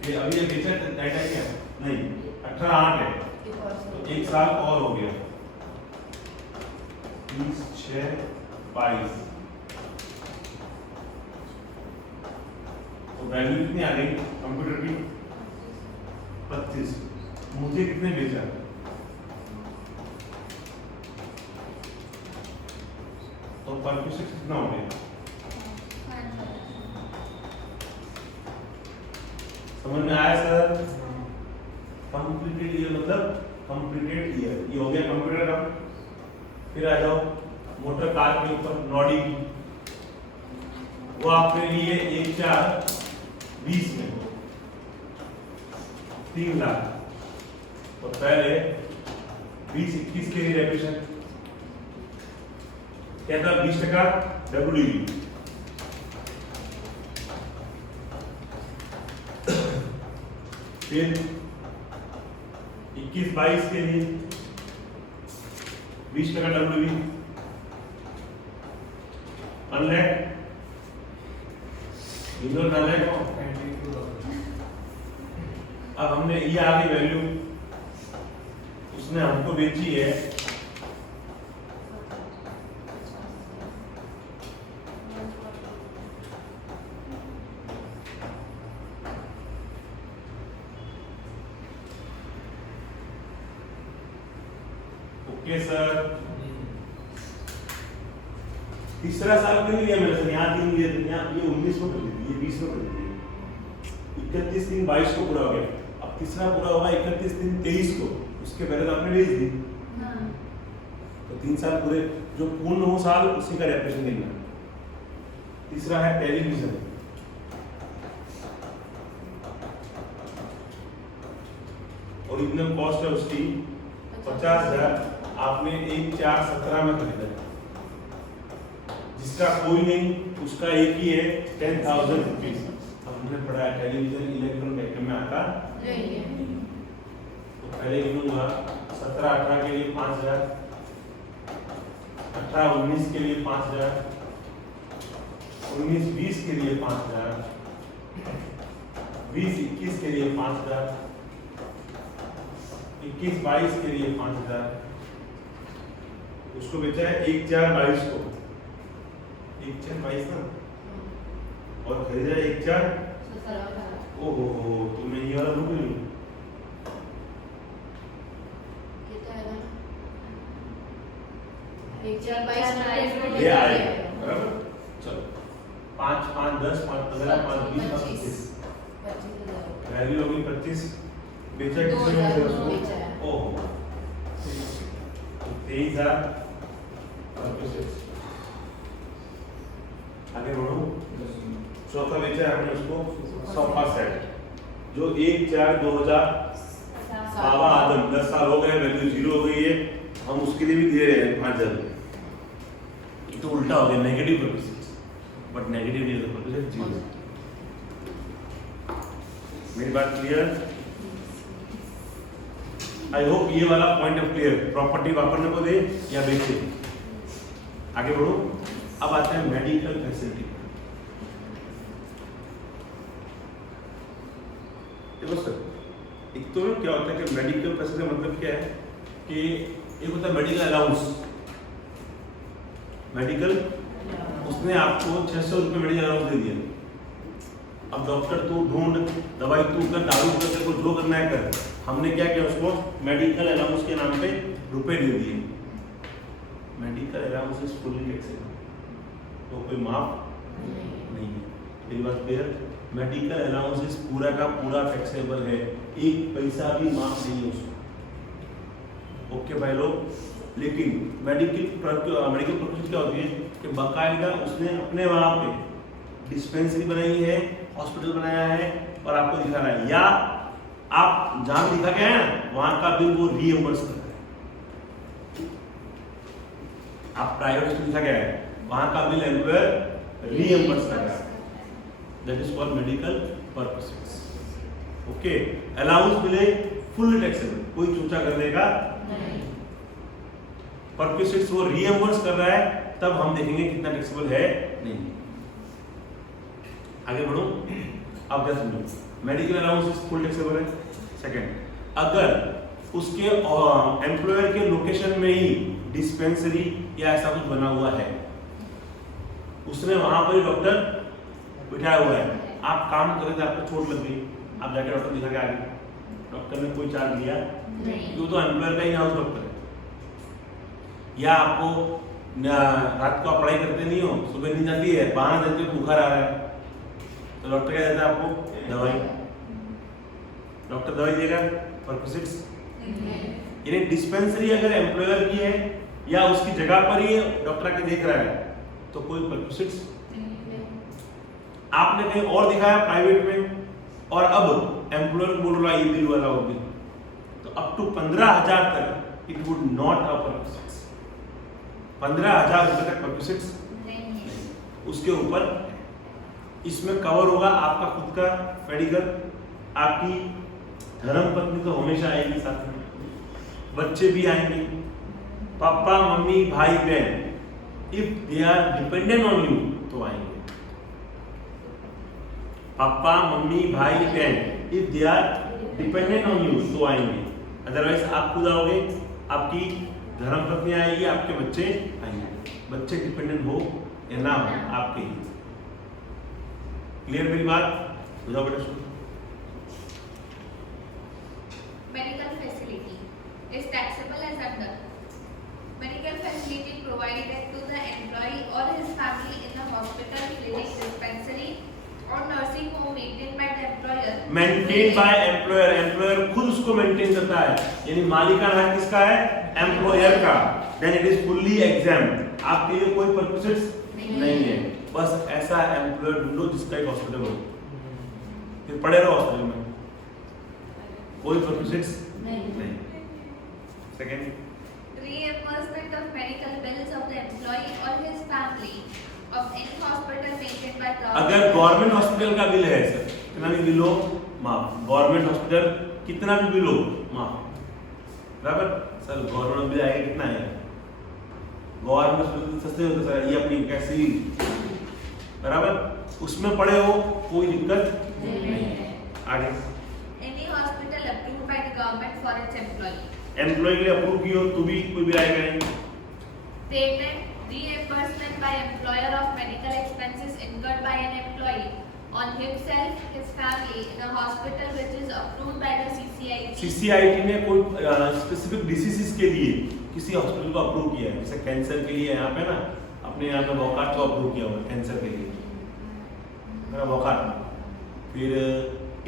ये अभी ये बेचा डाटा क्या नहीं 18/8 है तो 1 साल और हो गया 30/6/22 तो वैल्यू कितनी आ गई कंप्यूटर की 25। मुझे कितने बेचा तो पर पीस कितना हो गया समझ में आया सर। कंप्लीटेड ईयर मतलब कंप्लीटेड ईयर ये हो गया कंप्यूटर का। फिर आ जाओ मोटर कार के ऊपर नॉडी वो आपने लिए 1/4/20 में 3 लाख और पहले 20-21 के लिए रेपिटेशन क्या था 20% WDV। फिर 21-22 के लिए 20% WDV अनलेट इधर डाले। अब हमने ये आगे वैल्यू उसने हमको बेची है ओके सर। तीसरा साल क्यों लिया मैंने सर यहाँ 3 लिए थे यहाँ ये 19 को कर दी ये 20 को कर दी 31/3/22 को पूरा हो गया। अब तीसरा पूरा होगा 31/3/23 को उसके पहले तो आपने भेज दी तो 3 साल पूरे जो पूर्ण हो साल उसी का रेपिटेशन देना। तीसरा है टेलीविजन ओरिजिनल कॉस्ट है उसकी 50,000 आपने 1/4/17 में खरीदा जिसका कोई नहीं उसका एक ही है 10,000 रुपीज। हमने पढ़ा है टेलीविजन इलेक्ट्रॉन वैक्यूम में आता तो पहले गिनूंगा 17-18 के लिए 5,000 18-19 के लिए 5,000 19-20 के लिए 5,000 20-21 के लिए 5,000 21-22 के लिए 5,000 उसको बेचा है 1/4/22 को 1/4/22 ना और खरीदा 1/4 ओहो तो मैं ये वाला भूल गई ये आएगा बराबर। चलो 5-5-10 5-15 5-20 25 वैल्यू होगी 25 बेचा किसने से उसको ओहो 23,000 आगे बढ़ो। चौथा बेचा है हमने उसको सोफा सेट जो 1/4/2000 बाबा आदम 10 साल हो गए वैल्यू 0 हो गई है हम उसके लिए भी दे रहे हैं 5,000 तो उल्टा हो गया नेगेटिव परसेंटेज बट नेगेटिव नहीं होता परसेंटेज 0। मेरी बात क्लियर। आई होप ये वाला पॉइंट ऑफ क्लियर। प्रॉपर्टी वापरने को दे या बेचे आगे बढ़ो। अब आते हैं मेडिकल फैसिलिटी। देखो सर एक तो क्या होता है कि मेडिकल फैसिलिटी मतलब क्या है कि एक होता है मेडिकल अलाउंस। मेडिकल उसने आपको 600 रुपये मेडिकल अलाउंस दे दिया। अब डॉक्टर तू ढूंढ दवाई तू कर दारू कर तेरे को जो करना है कर। हमने क्या किया उसको मेडिकल अलाउंस के नाम पे रुपए दे दिए। Medical allowance is fully taxable तो कोई माफ नहीं है। मेरी बात क्लियर। मेडिकल अलाउंस इज पूरा का पूरा टैक्सेबल है एक पैसा भी माफ नहीं है उसको। ओके भाई लोग। लेकिन मेडिकल प्रॉपर्टी क्या होती है कि बाकायदा उसने अपने वहां पे डिस्पेंसरी बनाई है हॉस्पिटल बनाया है और आपको दिखा रहा है या आप जहां लिखा गया है ना वहां का बिल वो रीएम्बर्स कर रहा है। आप प्राइवेट लिखा गया है वहां का बिल एम्प्लॉयर रीएम्बर्स कर रहा है। That is for medical purposes. Okay, allowance मिले फुल टैक्सेबल, कोई चूचा करने का नहीं। पर्क्विजिट्स वो रीएम्बर्स कर रहा है तब हम देखेंगे कितना टैक्सेबल है नहीं। आगे बढ़ो। अब क्या समझो, मेडिकल अलाउंस फुल टैक्सेबल है। सेकंड, अगर उसके एम्प्लॉयर के लोकेशन में ही डिस्पेंसरी या ऐसा कुछ बना हुआ है, उसने वहां पर ही डॉक्टर बिठाया हुआ है, आप काम कर रहे थे, आपको चोट लग गई, आप जाके डॉक्टर दिखा के आ गए, डॉक्टर ने कोई चार्ज लिया नहीं, वो तो एम्प्लॉयर का ही हाउस डॉक्टर है। या आपको रात को आप पढ़ाई करते नहीं हो, सुबह नींद आती है, बहाना देते हो बुखार आ रहा है, तो डॉक्टर क्या देता है आपको? दवाई। डॉक्टर दवाई देगा पर्क्विजिट्स? यानी डिस्पेंसरी अगर एम्प्लॉयर की है या उसकी जगह पर ही डॉक्टर आके देख रहा है तो कोई पर्क्विजिट्स। आपने कहीं और दिखाया प्राइवेट में और अब एम्प्लॉयर बोल रहा है ये बिल वाला वो बिल, तो अप टू 15,000 तक इट वुड नॉट हैव पर्क्विजिट्स। 15,000 रुपए तक पर्क्विजिट्स नहीं। उसके ऊपर इसमें कवर होगा आपका खुद का मेडिकल, आपकी धर्मपत्नी तो हमेशा आएगी साथ में, बच्चे भी आएंगे, पापा मम्मी भाई बहन, if they are dependent on you तो आएंगे। पापा मम्मी भाई बहन if they are dependent on you तो आएंगे, अदरवाइज आप खुद आओगे, आपकी धर्मपत्नी आएगी, आपके बच्चे आएंगे। बच्चे डिपेंडेंट हो या ना हो आपके ही। क्लियर मेरी बात? हो जाओ बेटा शुरू। Medical facility is taxable as under medical facility provided to the employee or his family in a hospital, clinic, dispensary or nursing home maintained by the employer. Maintain by employer, employer खुद उसको maintain करता है, यानी मालिकाना हक किसका है? Employer का। Then it is fully exempted, आपके लिए कोई पर्क्विजिट्स नहीं है। बस ऐसा एम्प्लॉयर ढूंढो जिसका एक हॉस्पिटल हो, फिर पड़े रहो हॉस्पिटल में, कोई पर्क्विजिट्स नहीं। Second, Reimbursement of medical bills of the employee or his family of any hospital maintained by the. अगर गवर्नमेंट हॉस्पिटल का बिल है सर, कितना भी बिल हो माफ, गवर्नमेंट हॉस्पिटल कितना भी बिल हो माफ, बराबर सर। गवर्नमेंट बिल आएगा कितना है? गवर्नमेंट हॉस्पिटल सस्ते होते सर, ये अपनी कैसी बराबर, उसमें पड़े हो कोई दिक्कत नहीं। आगे, Any hospital approved by the government for its employee. Employee के लिए अप्रूव की हो तो भी कोई बिल आएगा नहीं। Payment reimbursement by employer of medical expenses incurred by an employee on himself, his family in a hospital which is approved by the CCIT. CCIT ने कोई स्पेसिफिक डिसीजेस के लिए किसी हॉस्पिटल को अप्रूव किया है, जैसे कैंसर के लिए यहाँ पे ना अपने यहाँ पे वोकाट को अप्रूव किया हुआ है कैंसर के लिए, मेरा वोकाट। फिर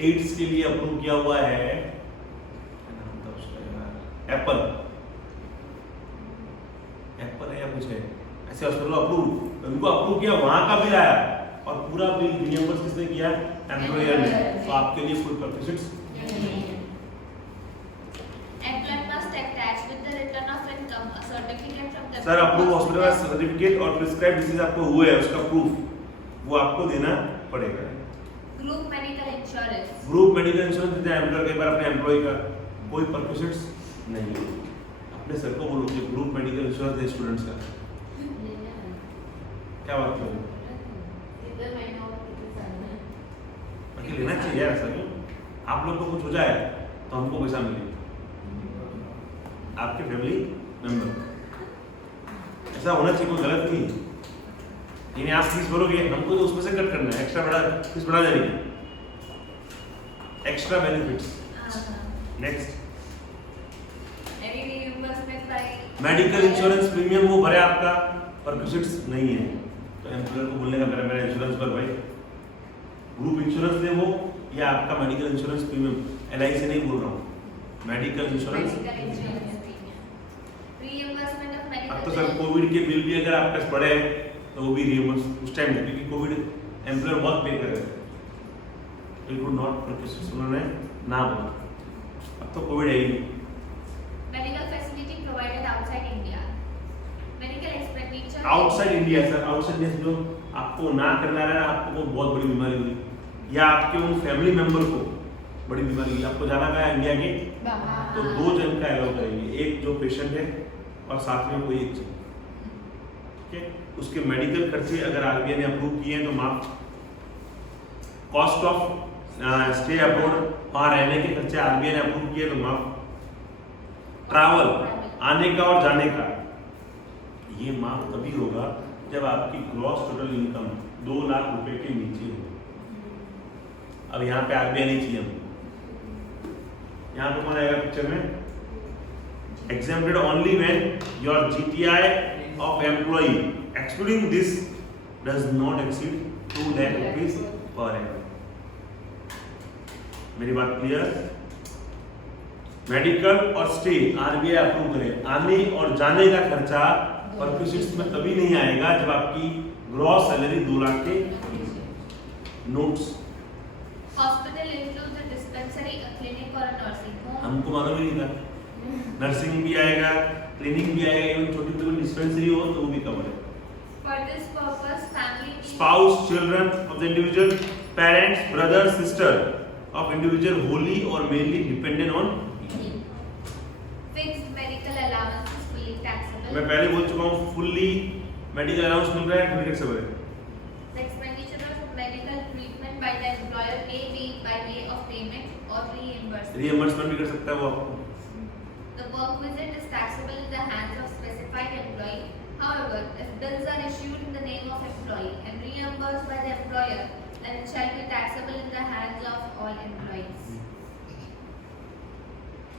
एड्स के लिए अप्रूव किया हुआ है एप्पल, एप्पल है या कुछ है ऐसे हॉस्पिटल अप्रूव, उनको अप्रूव किया, वहां का बिल आया और पूरा बिल रीइंबर्स किसने किया? एम्प्लॉयर ने। तो आपके लिए कोई पर्क्विजिट्स नहीं। Employer must attach with the return of income a certificate from the. Sir approve hospital का सर्टिफिकेट और प्रिस्क्राइब डिसीज आपको हुए है उसका प्रूफ वो आपको देना पड़ेगा। Group medical insurance. Group medical insurance देते हैं एम्प्लॉयर कई बार अपने एम्प्लॉय का, कोई पर्क्विजिट्स नहीं। अपने सर को बोलो कि ग्रुप मेडिकल इंश्योरेंस है स्टूडेंट्स का, क्या बात कर रहे हो? बाकी लेना चाहिए यार सर, आप लोग को कुछ हो जाए तो हमको पैसा मिले, आपके फैमिली मेंबर, ऐसा होना चाहिए, कोई गलत नहीं। यानी आप फीस भरोगे हमको तो उसमें से कट करना है, एक्स्ट्रा बड़ा फीस बढ़ा देनी, extra benefits. Next, Any reimbursement by. Medical insurance premium वो भरे आपका, पर्क्विजिट्स नहीं है तो एम्प्लॉयर को बोलने का मेरा इंश्योरेंस पर भाई, ग्रुप इंश्योरेंस दे वो या आपका मेडिकल इंश्योरेंस प्रीमियम, LIC से नहीं बोल रहा हूँ, medical insurance. Medical insurance premium. Reimbursement of medical. अब तो सर कोविड के बिल भी अगर आपके पास पड़े हैं तो वो भी रिइंबर्स उस टाइम, क्योंकि कोविड एम्प्लॉयर बहुत पे कर रहे थे, इट वुड नॉट पर्क्विजिट्स, उन्होंने ना बोला। अब तो कोविड है ही नहीं। Medical facility provided outside India. Medical expenditure. Outside India sir, outside India जो आपको ना करना रहा, आपको कोई बहुत बड़ी बीमारी हुई या आपके उन फैमिली मेंबर को बड़ी बीमारी हुई, आपको जाना का है इंडिया के, तो 2 जन का अलाउ करेंगे, एक जो पेशेंट है और साथ में कोई एक जन, ठीक है। उसके मेडिकल खर्चे अगर आरबीआई ने अप्रूव किए हैं तो माफ। कॉस्ट ऑफ स्टे अब्रॉड, वहाँ रहने के खर्चे आरबीआई ने अप्रूव किए तो माफ। ट्रैवल, आने का और जाने का, ये माफ तभी होगा जब आपकी ग्रॉस टोटल इनकम 2 लाख रुपए के नीचे हो। अब यहाँ पे आरबीआई नहीं चाहिए हमको, यहाँ पे कौन आएगा पिक्चर में? exempted only when your GTI of employee excluding this does not exceed 2 lakh rupees per annum। मेरी बात क्लियर? मेडिकल और स्टे आरबीआई अप्रूव करे, आने और जाने का खर्चा परक्यूसिट्स में तभी नहीं आएगा जब आपकी ग्रॉस सैलरी 2 लाख के। Notes, Hospital includes a dispensary, a clinic or a nursing home. हमको मालूम ही नहीं था, नर्सिंग भी आएगा, क्लिनिक भी आएगा, इवन छोटी छोटी डिस्पेंसरी हो तो वो भी कवर है। For this purpose, family needs Spouse, children of the individual, parents, brother, sister of individual wholly or mainly dependent on। fixed medical allowance is fully taxable. मैं पहले बोल चुका हूँ, फुल्ली मेडिकल अलाउंस मिल रहा है, फुल टैक्सेबल है। The expenditure of medical treatment by the employer may be by way of payment or reimbursement. Reimbursement भी कर सकता है वो आपको। The work visit is taxable in the hands of specified employee. However, if bills are issued in the name of employee and reimbursed by the employer, then it shall be taxable in the hands of all employees.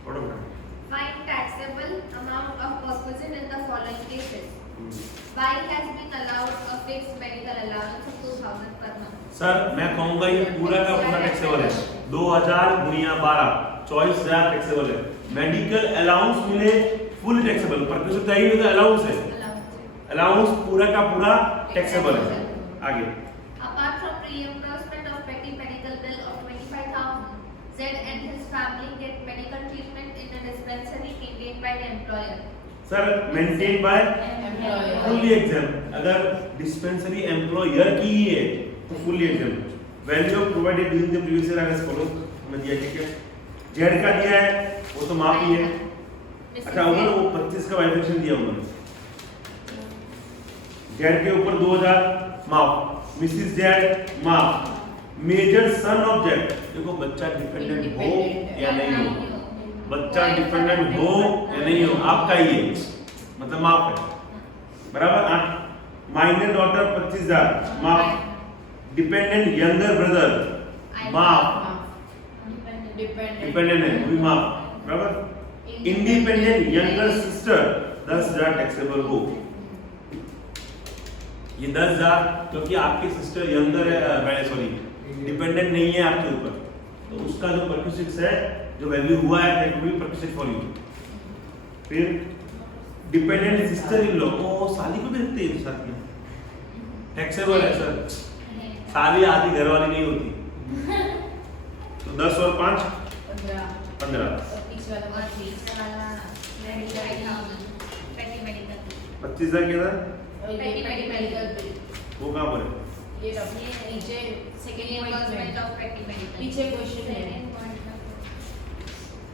What about Find taxable amount of work visit in the following cases. Buy has been allowed a fixed medical allowance of 2,000 per month. Sir मैं कहूँगा ये पूरा का पूरा taxable है। 2000 गुणिया 12 24,000 taxable है। Medical allowance मिले full taxable, पर कुछ चाहिए तो अलाउंस है, अलाउंस पूरा का पूरा टैक्सेबल है। आगे Apart from reimbursement of petty medical bill of 25,000, Z and his family get medical treatment in a dispensary maintained by the employer. Sir maintain by fully exempt, अगर डिस्पेंसरी एम्प्लॉयर की ही है तो fully exempt. Value of provided during the previous year अगर follow में दिया, ठीक है। Z का दिया है वो तो माफ ही है। अच्छा उन्होंने वो 25 का वाइब्रेशन दिया उन्होंने, जेड के ऊपर 2000 माफ, मिसिस जेड माफ, मेजर सन ऑफ जेड। देखो बच्चा डिपेंडेंट हो या नहीं हो, बच्चा डिपेंडेंट हो या नहीं हो आपका ही है, मतलब माफ है, बराबर। 8 माइनर डॉटर 25,000 माफ, डिपेंडेंट यंगर ब्रदर माफ, डिपेंडेंट है वो भी माफ, बराबर। इंडिपेंडेंट यंगर सिस्टर 10,000 टैक्सेबल हो। ये 10,000 क्योंकि आपकी सिस्टर यंगर है, सॉरी डिपेंडेंट नहीं है आपके ऊपर, तो उसका जो परक्यूसिट्स है जो वैल्यू हुआ है that will be perquisite for you. फिर डिपेंडेंट सिस्टर इन लॉ, ओ साली को भी रखते हैं साथ में, टैक्सेबल है सर। साली आधी घर वाली नहीं होती, तो 10 और 5 15 और तीसरा वाला medical, petty medical, 25,000 के अंदर petty medical bill. वो कहाँ पर है? ये नीचे second Reimbursement of petty medical. पीछे क्वेश्चन है।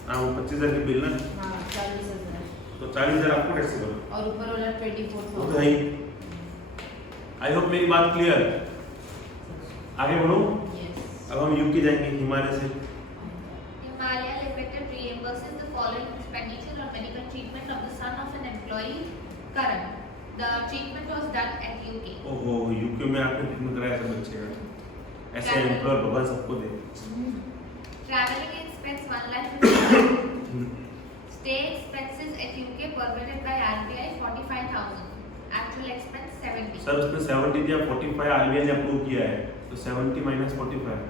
हाँ वो 25,000 की बिल ना, हाँ 40,000 तो 40,000 आपको टैक्सेबल, और ऊपर वाला वो तो 24,000। है ही। आई होप मेरी बात क्लियर। आगे बढ़ो, यस। अब हम यूके जाएंगे हिमालय से। Himalaya Limited reimburses the following expenditure on medical treatment of the son of an employee. Karan. The treatment was done at UK. ओहो यूके में आपने ट्रीटमेंट कराया सब बच्चे का, ऐसे एम्प्लॉयर भगवान सबको दे। Traveling expense 1 lakh. Stay expenses at UK permitted by RBI 45,000. Actual expense 70. Sir उसमें 70 दिया, 45 आरबीआई ने अप्रूव किया है, तो 70 माइनस 45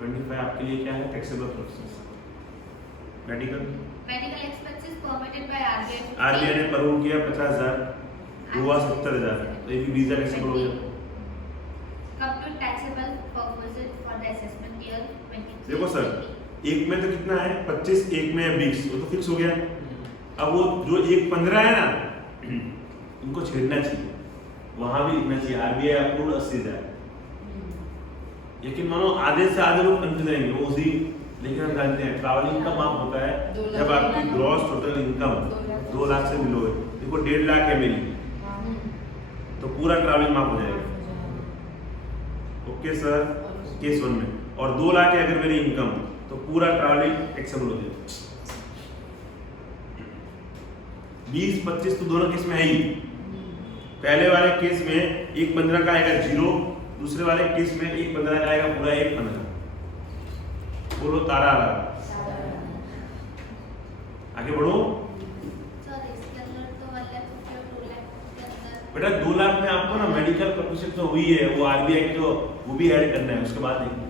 25 आपके लिए क्या है? Taxable process. Medical Medical expenses permitted by RBI. RBI ने अप्रूव किया 50,000, हुआ 70,000, तो ये भी वीजा टैक्सेबल हो जाएगा। Compute taxable per visit for the assessment year 2023. देखो सर एक में तो कितना है 25, एक में है 20, वो तो फिक्स हो गया। अब वो जो 1.15 है ना, इनको छेड़ना चाहिए, वहां भी लिखना चाहिए आरबीआई अप्रूव्ड 80,000। लेकिन मानो आधे से आधे लोग कंफ्यूज रहेंगे वो उसी, लेकिन हम जानते हैं ट्रैवलिंग का माप होता है जब आपकी ग्रॉस टोटल इनकम 2 लाख से बिलो है। देखो 1.5 लाख है मेरी, तो पूरा ट्रैवलिंग माफ हो जाएगा। ओके सर, केस 1 में। और 2 लाख है अगर मेरी इनकम, तो पूरा ट्रैवलिंग टैक्सेबल हो जाएगा। 20-25 तो दोनों केस में है ही। पहले वाले केस में 1.15 का आएगा 0, दूसरे वाले केस में 1.15 का आएगा पूरा 1.15। बोलो तारा आ रहा, आगे बढ़ो। सर इसके अंदर तो 1 लाख 2 लाख के अंदर बेटा 2 लाख में आपको ना मेडिकल प्रोफेशन तो हुई है, वो आरबीआई की जो वो भी ऐड करना है, उसके बाद देखिए।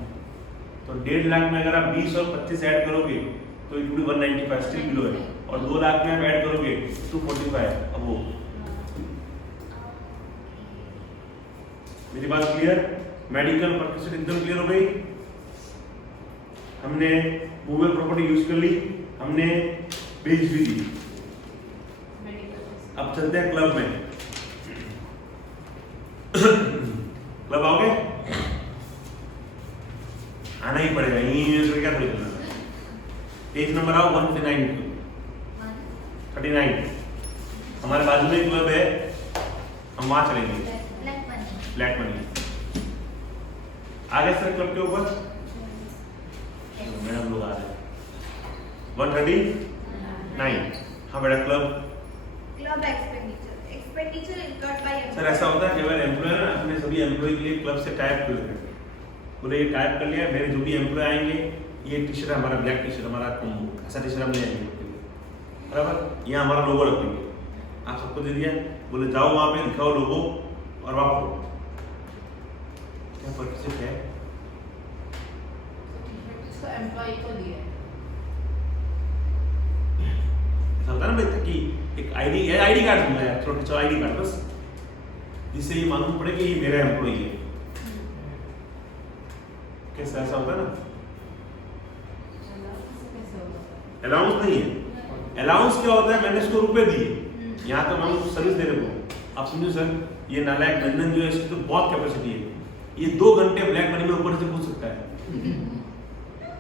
तो 1.5 लाख में अगर आप 20 और 25 ऐड करोगे तो इट विल 195 स्टिल बिलो है। और 2 लाख में आप ऐड करोगे 245। अब वो मेरी बात क्लियर? मेडिकल प्रोफेशन एकदम क्लियर हो गई। हमने मूवेबल प्रॉपर्टी यूज कर ली, हमने बेच भी दी। अब चलते हैं क्लब में। क्लब आओगे? आना ही पड़ेगा, यही क्या थोड़ी करना। पेज नंबर आओ 139। हमारे बाजू में क्लब है, हम वहां चलेंगे। फ्लैट मनी आगे सर क्लब के ऊपर मैडम लोग आ रहे हैं। 139। हाँ बेटा club expenditure incurred by sir ऐसा होता है कि अगर एम्प्लॉयर ना अपने सभी एम्प्लॉय के लिए क्लब से टाइप कर लेते हैं, बोले ये टाइप कर लिया, मेरे जो भी एम्प्लॉय आएंगे ये टी शर्ट हमारा ब्लैक टी शर्ट हमारा कॉम्बो ऐसा टी शर्ट हम ले आएंगे, बराबर। यहाँ हमारा लोगो रख देंगे, आप सबको दे दिया, बोले जाओ वहाँ पे दिखाओ लोगो और वापस क्या पर्पस है। इसको एम्प्लॉय को दिया है। ऐसा होता है ना भाई कि एक आईडी कार्ड दूंगा यार, छोटा आईडी कार्ड बस, जिससे ये मालूम पड़े कि ये मेरा एम्प्लॉय है। कैसा ऐसा होता है ना? अलाउंस नहीं है। अलाउंस क्या होता है, मैंने इसको रुपए दिए, यहाँ तो मैं उसको सर्विस दे रहे हो। आप समझो सर, ये नालायक नंदन जो है इसकी तो बहुत कैपेसिटी है, ये 2 घंटे ब्लैक मनी में ऊपर से पूछ सकता है,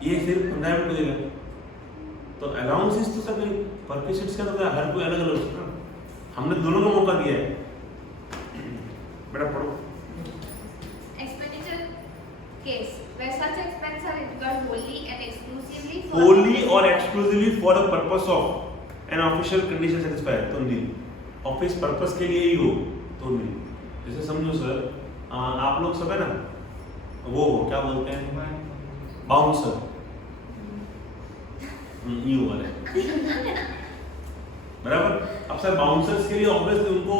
ये सिर्फ 15 मिनट देगा। तो अलाउंसेस तो सब परमिशंस का तो हर कोई अलग अलग होता है, हमने दोनों को मौका दिया है। बेटा पढ़ो। Expenditure case where such expenses are incurred wholly and exclusively wholly or exclusively for the purpose of an official condition satisfied, तो नहीं, ऑफिस पर्पस के लिए ही हो तो नहीं। जैसे समझो सर, आप लोग सब है ना वो क्या बोलते हैं, बाउंसर, ये वाले, बराबर। अब सर बाउंसर्स के लिए ऑब्वियसली उनको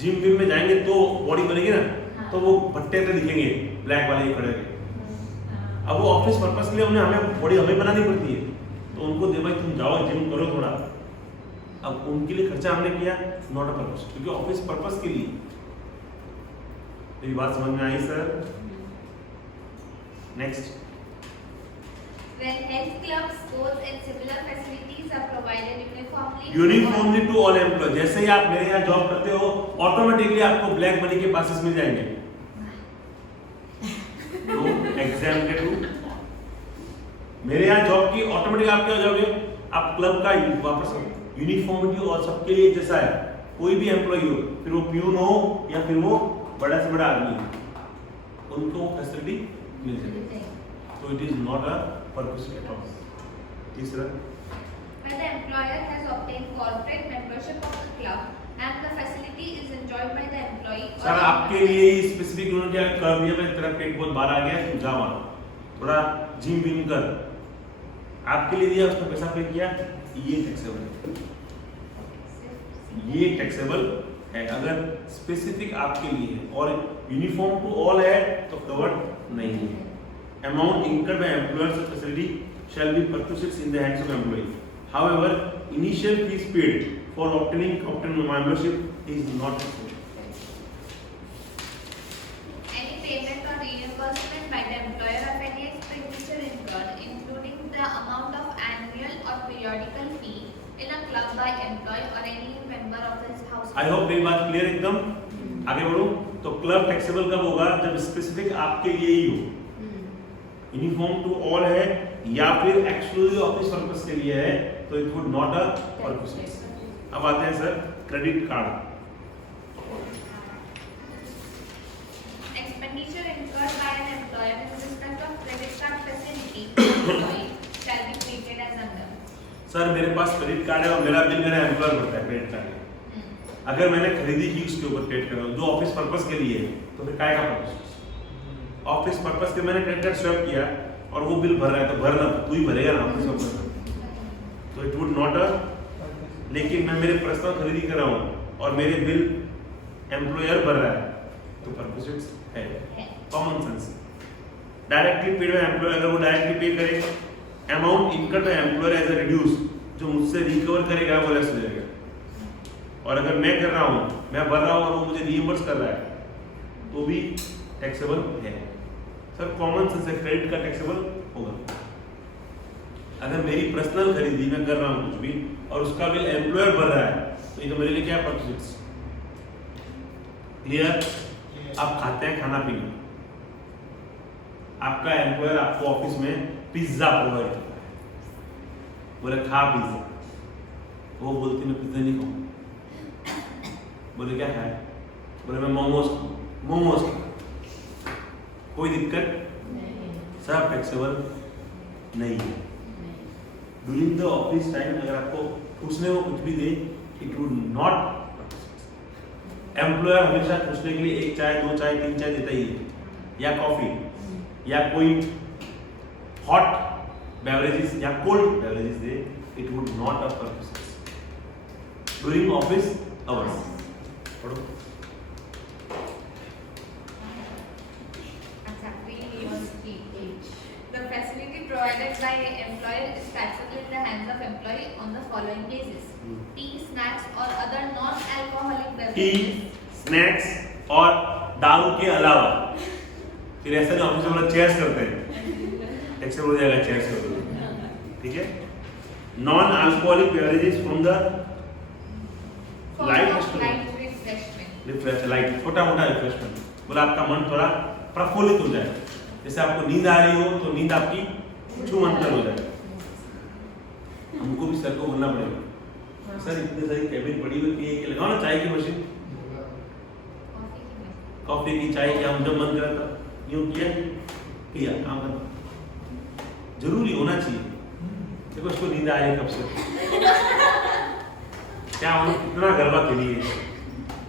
जिम विम में जाएंगे तो बॉडी बनेगी ना, तो वो भट्टे पे दिखेंगे ब्लैक वाले ही खड़े हैं। अब वो ऑफिस पर्पस के लिए उन्हें हमें बॉडी हमें बनानी पड़ती है, तो उनको दे भाई तुम जाओ जिम करो थोड़ा। अब उनके लिए खर्चा हमने किया, नॉट अ पर्पस, क्योंकि ऑफिस पर्पस के लिए। मेरी बात समझ में आई sir? Next. when health clubs, sports and similar facilities are provided uniformly to all employ. जैसे ही आप मेरे यहाँ जॉब करते हो, ऑटोमेटिकली आपको ब्लैक मनी के पासेस मिल जाएंगे। एग्जाम के थ्रू मेरे यहाँ जॉब की ऑटोमेटिक आप क्या हो जाओगे, आप क्लब का वापस यूनिफॉर्मिटी और सबके लिए जैसा है, कोई भी एम्प्लॉय हो, फिर वो प्यून हो या फिर वो बड़ा से बड़ा आदमी हो, उनको फैसिलिटी मिल जाएगी। तो it is not a purpose at all. तीसरा, when the employer has obtained corporate membership of the club and the facility is enjoyed by the employee or sir आपके लिए ही स्पेसिफिक उन्होंने क्या कर दिया, मेरे तेरा पेट बहुत बाहर आ गया, तुम जा वहाँ थोड़ा जिम विम कर, आपके लिए दिया, उसने पैसा पे किया, ये टैक्सेबल है, ये टैक्सेबल है अगर स्पेसिफिक आपके लिए है, और यूनिफॉर्म टू ऑल है तो कवर्ड नहीं है। Amount incurred by employers of facility shall be perquisites in the hands of employee. However, initial fees paid for obtaining membership is not taxable. any payment or reimbursement by the employer of any expenditure incurred, including the annual fee in a club by employee or any member of his household. I hope मेरी बात clear एकदम। आगे बढ़ो। तो club taxable कब होगा? जब specific आपके लिए ही हो, यूनिफॉर्म टू ऑल है, या फिर एक्चुअली ऑफिस पर्पस के लिए है, तो it would not a purpose. अब आते हैं sir credit card. Expenditure incurred by an employer in respect of credit card facility employee shall be treated as under. Sir मेरे पास क्रेडिट कार्ड है और मेरा बिल मेरा एम्प्लॉयर भरता है क्रेडिट कार्ड। अगर मैंने खरीदी की उसके ऊपर क्रेडिट कर रहा हूँ जो ऑफिस पर्पस के लिए है, तो फिर काय का पर्पस? ऑफिस पर्पस के मैंने क्रेडिट कार्ड स्वैप किया और वो बिल भर रहा है, तो भरना तू ही भरेगा ना ऑफिस पर्पस, तो इट वुड नॉट अ। लेकिन मैं मेरे पर्सनल खरीदी कर रहा हूँ और मेरे बिल एम्प्लॉयर भर रहा है, तो पर्पस है common sense. Directly paid by employer, अगर वो डायरेक्टली पे करे, amount income by employer as a reduce, जो मुझसे रिकवर करेगा वो लेस हो जाएगा। और अगर मैं कर रहा हूँ, मैं भर रहा हूँ और वो मुझे रीइंबर्स कर रहा है, तो भी टैक्सेबल है। सर कॉमन सेंस है, क्रेडिट का टैक्सेबल होगा। अगर मेरी पर्सनल खरीदी मैं कर रहा हूँ कुछ भी और उसका बिल एम्प्लॉयर भर रहा है, तो ये तो मेरे लिए क्या पर्पस? क्लियर? आप खाते हैं खाना पीना, आपका एम्प्लॉयर आपको ऑफिस में पिज्जा प्रोवाइड करता है, बोले खा पिज्जा, वो बोलती मैं पिज्जा नहीं खाऊं, बोले क्या खाए, बोले मैं मोमोज खाऊं, मोमोज खाऊं, कोई दिक्कत? सब टैक्सेबल नहीं है। ड्यूरिंग द ऑफिस टाइम अगर आपको पूछने को कुछ भी दे, इट वुड नॉट। एम्प्लॉयर हमेशा पूछने के लिए एक चाय, दो चाय, तीन चाय देता ही है, या कॉफी, या कोई हॉट बेवरेजेस या cold beverages they, it would not a purpose during office hours. पढ़ो। The facility provided by employer is taxable in the hands of employee on the following basis: tea, snacks or other non-alcoholic T, beverages. Snacks और दारू के अलावा, फिर ऐसा नहीं office में हम लोग चेयर्स करते हैं, टैक्सेबल हो जाएगा चेयर्स करते, ठीक है। Non alcoholic beverages from the light refreshment, light छोटा मोटा रिफ्रेशमेंट, बोला आपका मन थोड़ा प्रफुल्लित हो जाए, जैसे आपको नींद आ रही हो तो नींद आपकी छूमंतर हो जाए। हमको भी सर को बोलना पड़ेगा, सर इतनी सारी कैबिन पड़ी हुई है कि लगाओ ना चाय की मशीन, कॉफी की, चाय की, हम जब मन करा था यूं किया काम करना जरूरी होना चाहिए। देखो उसको नींद आ रही है कब से, क्या हम कितना गरबा के लिए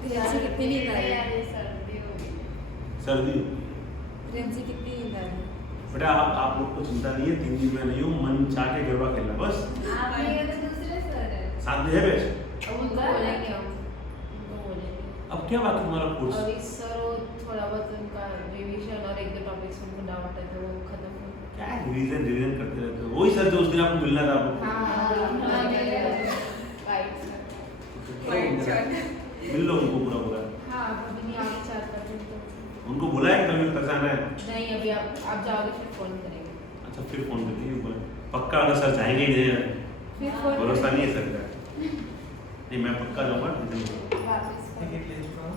कितनी नींद आ रही है? सर्दी प्रेमसी कितनी नींद आ रही है? बेटा आप लोग को चिंता नहीं है, 3 दिन में नहीं हूँ, मन चाह के गरबा खेलना बस। साथ में है बेस्ट। अब उनको बोलेंगे हम, उनको बोलेंगे। अब क्या बात है तुम्हारा कोर्स? अभी सर वो थोड़ा बहुत उनका रिवीजन और एक दो टॉपिक्स उनको डाउट है तो वो खत्म हो। क्या रिवीजन करते रहते हो? वही सर जो उस दिन आपको मिलना था आपको। हाँ मिल लो उनको पूरा। हाँ अभी नहीं आगे 4 दिन तो उनको बुलाया कि कभी तक आना है? नहीं, अभी आप जाओगे फिर फोन करेंगे। अच्छा फिर फोन करके बोले पक्का अगर सर चाहेंगे ही नहीं, फिर फोन भरोसा नहीं है सर का। नहीं मैं पक्का जाऊंगा। वापस टिकट ले चुका हूँ।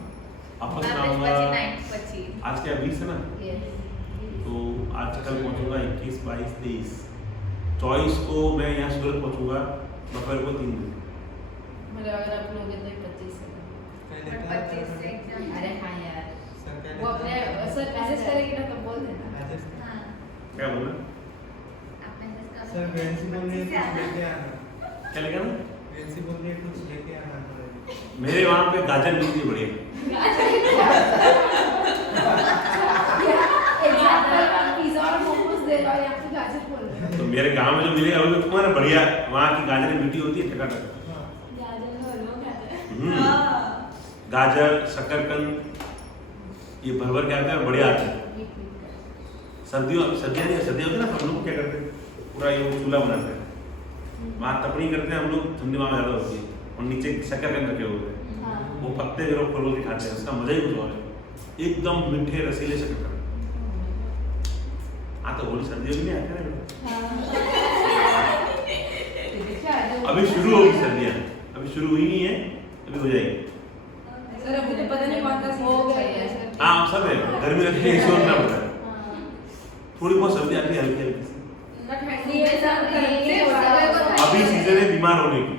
आपस में आऊंगा। आज क्या 20 है ना, तो आज कल पहुंचूंगा 21, 22, 23। 24 को मैं यहाँ सूरत पहुंचूंगा, दोपहर को 3 बजे। मतलब अगर आप लोग तो 25 से। अरे हाँ यार, वो अपने सर मैसेज करेंगे ना तो बोल देना। क्या बोलना? सर वेंसी बोल रही है कुछ लेके आना। क्या लेकर आना? वेंसी बोल रही है कुछ लेके आना पड़ेगा। मेरे वहाँ पे गाजर मिलती है बढ़िया। पिज़्ज़ा और मोमोज दे रहा है, यहाँ पे गाजर बोल रहे हैं। तो मेरे गांव में जो मिलेगा वो तो तुम्हारा बढ़िया, वहाँ की गाजरें मीठी होती है टकाटक। गाजर शकरकंद ये भर के आता है, बढ़िया आता है। सर्दियाँ होती है ना, हम लोग क्या करते हैं पूरा ये चूल्हा बनाते हैं, वहाँ तपनी करते हैं हम लोग, ठंडी वहाँ ज़्यादा होती है और नीचे शकरकंद रखे हुए हैं, वो पत्ते के लोग खोल के खाते हैं, उसका मजा ही कुछ और है, एकदम मीठे रसीले शकरकंद। हाँ तो होली सर्दियों में नहीं आते ना। अभी शुरू होगी सर्दियाँ, अभी शुरू हुई नहीं है, अभी हो जाएगी। सर अभी तो पता नहीं कौन सा हो गया है सर। हाँ सब है, गर्मी लगती है इसको रखना पड़ता है। थोड़ी बहुत सर्दी आती है हल्की हल्की सी। ना ठंडी है सर, अभी सीजन है बीमार होने की,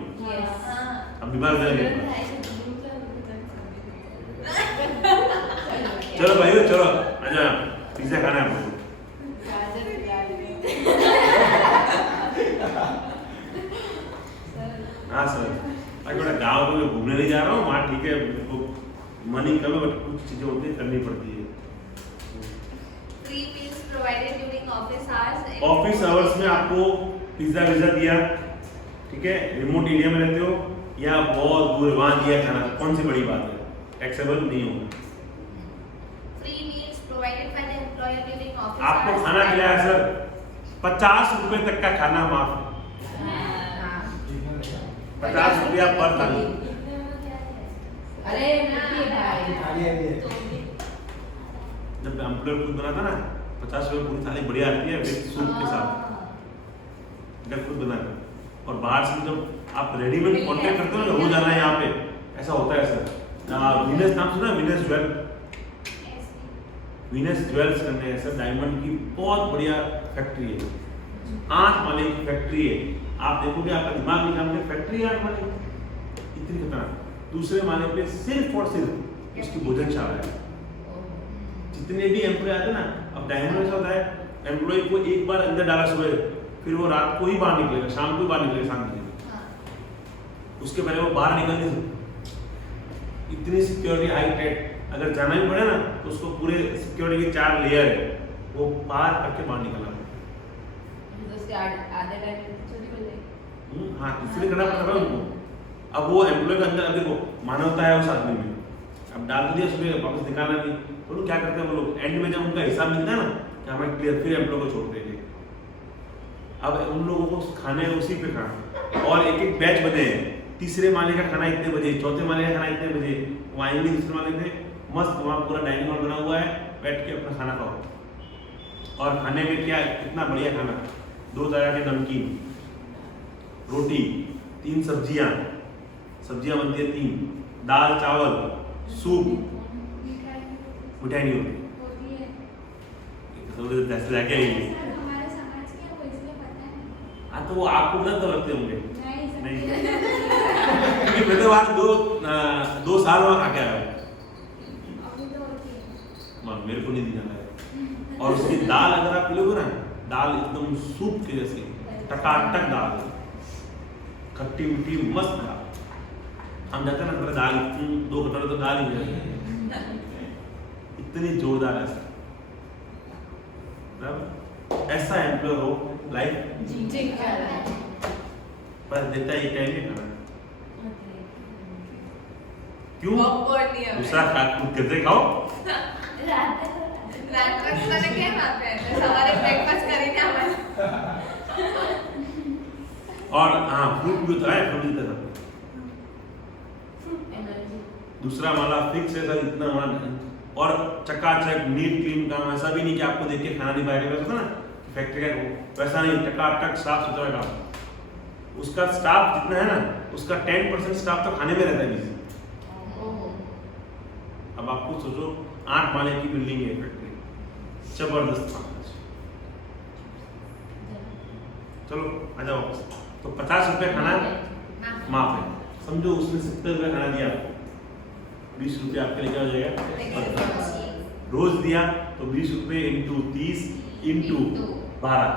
अब बीमार हो जाएंगे। चलो भाइयों चलो, आजा पिज्जा खाना है आपको। हाँ सर, अगर मैं गाँव में घूमने नहीं जा रहा हूँ, वहाँ ठीक है, मेरे को मनी कम है बट कुछ चीजें होती है करनी पड़ती है। Free meals provided during office hours. Office hours में आपको पिज्जा विज्जा दिया, ठीक है, रिमोट एरिया में रहते हो या बहुत दूर वहाँ दिया खाना, कौन सी बड़ी बात है, टैक्सेबल नहीं होगा। Free meals provided by the employer during office आपको hours. खाना खिलाया सर, 50 रुपए तक का खाना माफ है, 50 रुपया पर थाली। अरे मिट्टी भाई जब एम्प्लॉयर खुद बनाता ना 50 रुपये पूरी थाली बढ़िया आती है विद सूप के साथ, जब खुद बनाता। और बाहर से जब आप रेडीमेड कॉन्टेक्ट करते हो ना, रोज आना है यहाँ पे, ऐसा होता है सर। विनेस नाम सुना, विनेस ज्वेल्स करने हैं सर, डायमंड की बहुत बढ़िया फैक्ट्री है, 8 माले की फैक्ट्री है। आप देखोगे आपका दिमाग नहीं काम करेगा, फैक्ट्री 8 माले इतनी खतरनाक। दूसरे माले पे सिर्फ और सिर्फ उसकी भोजनशाला है। जितने भी एम्प्लॉय आते हैं ना, अब डायमंड में होता है, एम्प्लॉय को एक बार अंदर डाला सुबह, फिर वो रात को ही बाहर निकलेगा, शाम को ही बाहर निकलेगा, शाम को उसके पहले वो बाहर निकल नहीं सकता। इतनी सिक्योरिटी हाई टेक, अगर जाना भी पड़े ना तो उसको पूरे सिक्योरिटी के 4 लेयर है, वो पार करके बाहर निकलना पड़ेगा। आधे टाइम चोरी कर ले। हाँ, इसलिए करना पड़ता है उनको। अब वो एम्प्लॉय का अंदर, अब देखो मानवता है उस आदमी में, अब डाल दिया सुबह वापस निकालना नहीं, तो लोग क्या करते हैं, वो लोग एंड में जब उनका हिसाब मिलता है ना कि हमें क्लियर, फिर एम्प्लॉय को छोड़ देंगे। अब उन लोगों को खाने उसी पे खाना, और एक एक बैच बने हैं, तीसरे माले का खाना इतने बजे, चौथे माले का खाना इतने बजे, वो आएंगे तीसरे माले पे, मस्त वहाँ पूरा डाइनिंग हॉल बना हुआ है, बैठ के अपना खाना खाओ। और खाने में क्या, कितना बढ़िया खाना, 2 तरह के नमकीन, रोटी, 3 सब्जियां बनती है 3, दाल चावल सूप, मिठाई नहीं होती, जैसे जाके आएंगे। हाँ तो वो आपको ना तो लगते होंगे, नहीं क्योंकि मैं तो वहाँ 2 साल वहाँ खा के आया हूँ, मेरे को नहीं दिखाना है। और उसकी दाल अगर आप लोगे ना, दाल एकदम सूप के जैसे टकाटक दाल, खट्टी मीठी मस्त दाल। हम जाते हैं ना दाल 2 कटोरे तो दाल ही है, इतनी जोरदार है। ऐसा एम्प्लॉय हो लाइफ पर देता है, ये टाइम नहीं खाना क्यों, दूसरा खा खुद करते खाओ। और हाँ फ्रूट भी होता है, फ्रूट देता है। दूसरा वाला फिक्स है सर, इतना हमारा और चकाचक नीट क्लीन काम, ऐसा भी नहीं कि आपको देख के खाना नहीं पाएगा, वैसा ना फैक्ट्री का वैसा नहीं, टकाटक साफ सुथरा काम। उसका स्टाफ जितना है ना, उसका 10% स्टाफ तो खाने में रहता है बिजी। अब आपको सोचो 8 माले की बिल्डिंग है फैक्ट्री, जबरदस्त काम। चलो आ जाओ वापस। तो 50 रुपये खाना माफ है, समझो उसने 70 रुपये खाना दिया आपको, 20 रुपये आपके लिए क्या हो जाएगा, रोज दिया तो 20 रुपये इंटू 30 इंटू 12,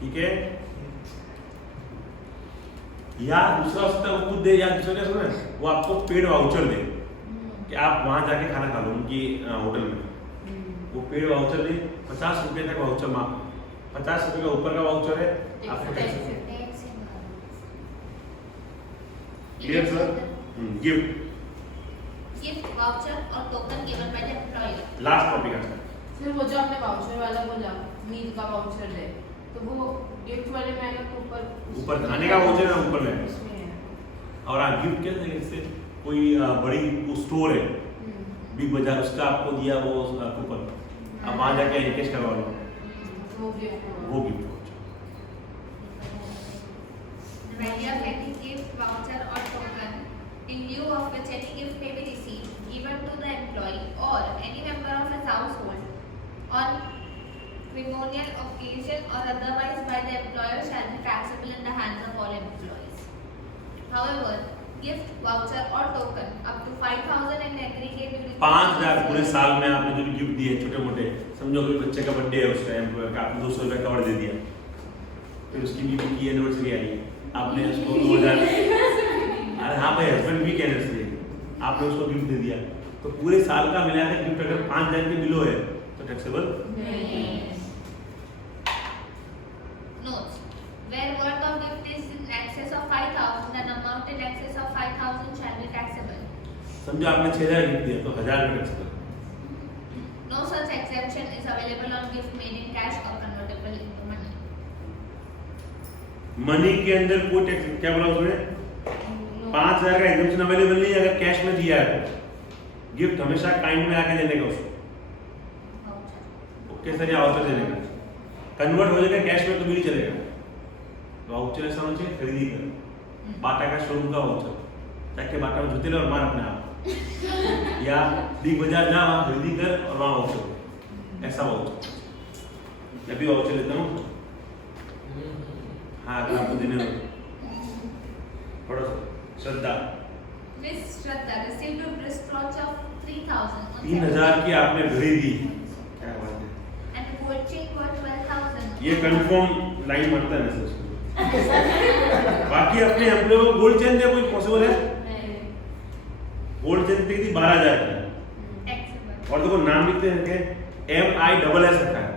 ठीक है। या दूसरा उसका वो खुद दे, या दूसरा क्या सुना, वो आपको पेड वाउचर दे कि आप वहां जाके खाना खा लो उनकी होटल में, वो पेड वाउचर दे। 50 रुपये तक वाउचर माफ, 50 रुपये का ऊपर का वाउचर है आपको क्लियर सर। गिफ्ट वाउचर और token given by the employer. Last topic है सर, वो जो आपने वाउचर वाला बोला, मील का वाउचर है, तो वो गिफ्ट वाले में आएगा, ऊपर खाने का वाउचर है ऊपर में, उसमें है। और आप गिफ्ट क्या देंगे, जैसे कोई बड़ी स्टोर है बिग बाजार, उसका आपको दिया वो कूपन, अब वहाँ जाके एनकेश करवा लो, वो गिफ्ट वो gift value of any gift, voucher or token in lieu of which any gift may be received, given to the employee or any member of his household on ceremonial occasion or otherwise by the employer shall be taxable in the hands of all employees. However, gift, voucher or token up to 5,000 in aggregate during 5,000 पूरे साल में आपने जो भी gift दिए छोटे मोटे, समझो कोई बच्चे का बर्थडे है उसका एम्प्लॉयर का, आपने 200 रुपये कवर दे दिया, फिर उसकी बीवी की एनिवर्सरी आई, आपने उसको 2000, अरे हाँ भाई हस्बैंड भी एनिवर्सरी, आपने उसको गिफ्ट दे दिया, तो पूरे साल का मिला के गिफ्ट अगर 5,000 के बिलो है तो टैक्सेबल नहीं। Notes. Where worth of gift is in excess of 5,000, then amount in excess of 5,000 shall be taxable. समझो आपने 6,000 गिफ्ट दिया तो 1,000 रुपये taxable. No such exemption is available on gift made in cash or convertible into money. Money के अंदर कोई tax क्या बोला उसने? 5,000 का एग्जेम्पशन अवेलेबल नहीं है अगर कैश में दिया है तो। गिफ्ट हमेशा काइंड में आके देने का उसको, ओके सर, या वाउचर देने का। कन्वर्ट हो जाएगा कैश में तो भी नहीं चलेगा। वाउचर ऐसा होना चाहिए खरीदी कर, बाटा का शोरूम का वाउचर, जाके बाटा में जूते ले और मार अपने आप, या बिग बाजार जा वहाँ खरीदी कर और वहाँ वाउचर, ऐसा वाउचर। मैं भी वाउचर लेता हूँ, हाँ अगर आपको देने हो थोड़ा सा श्रद्धा Miss Shraddha received a wristwatch of 3,000 on 3,000 की आपने घड़ी दी, क्या बात है, and gold chain for 12,000. ये कंफर्म लाइन मारता है मैसेज को। बाकी अपने एम्प्लॉय को गोल्ड चेन दे, कोई पॉसिबल है? गोल्ड चेन दी थी 12,000 की, Taxable. और देखो नाम लिखते हैं कि MISS रखा है,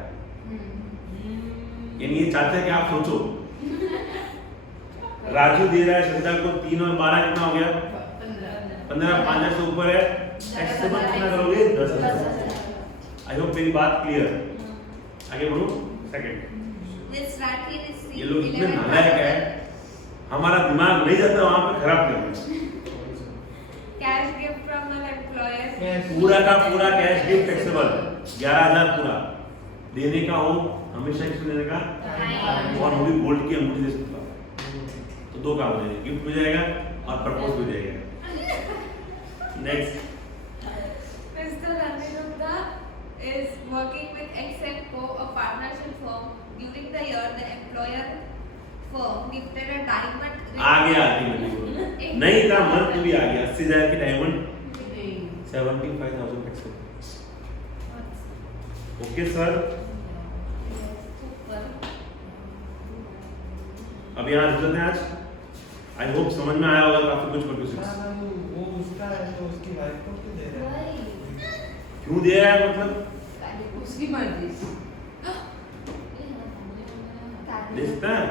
यानी ये चाहते हैं कि आप सोचो राजू दे रहा है श्रद्धा को 3 और 12 कितना हो गया? 15, 5,000 से ऊपर है, टैक्सेबल कितना करोगे? 10,000। आई होप मेरी बात क्लियर। आगे बढ़ो, सेकंड। Miss Rathi received ये लोग इतने 11,000 नालायक है, हमारा दिमाग नहीं जाता वहां पे खराब करने। cash gift from an employer. पूरा का पूरा कैश गिफ्ट टैक्सेबल 11,000 पूरा देने का हो, हमेशा किसको देने का? और वो भी गोल्ड की अंगूठी दे सकता, तो दो काम हो जाएंगे, गिफ्ट भी जाएगा और प्रपोज भी जाएगा। Next, Mr. Ranvir is working with Excelco, a partnership firm. During the year, the employer firm gifted a diamond ring. आ गया अल्टीमेटली, नहीं था मन तो भी आ गया, 80,000 की diamond 75,000 taxable. Okay sir, Super. अब यहाँ रुक जाते हैं आज। आई होप समझ में आया होगा काफी कुछ हाँ, 46। हाँ, वो उसका है तो उसकी वाइफ को क्यों दे रहा है? क्यों दे रहा है मतलब? उसकी मर्जी। देखता है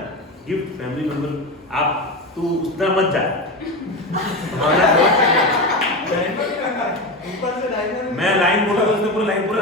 गिफ्ट फैमिली मेंबर, आप तो उतना मत जा। डायमंड का ऊपर से डायमंड मैं लाइन बोला तो उसने पूरा लाइन पूरा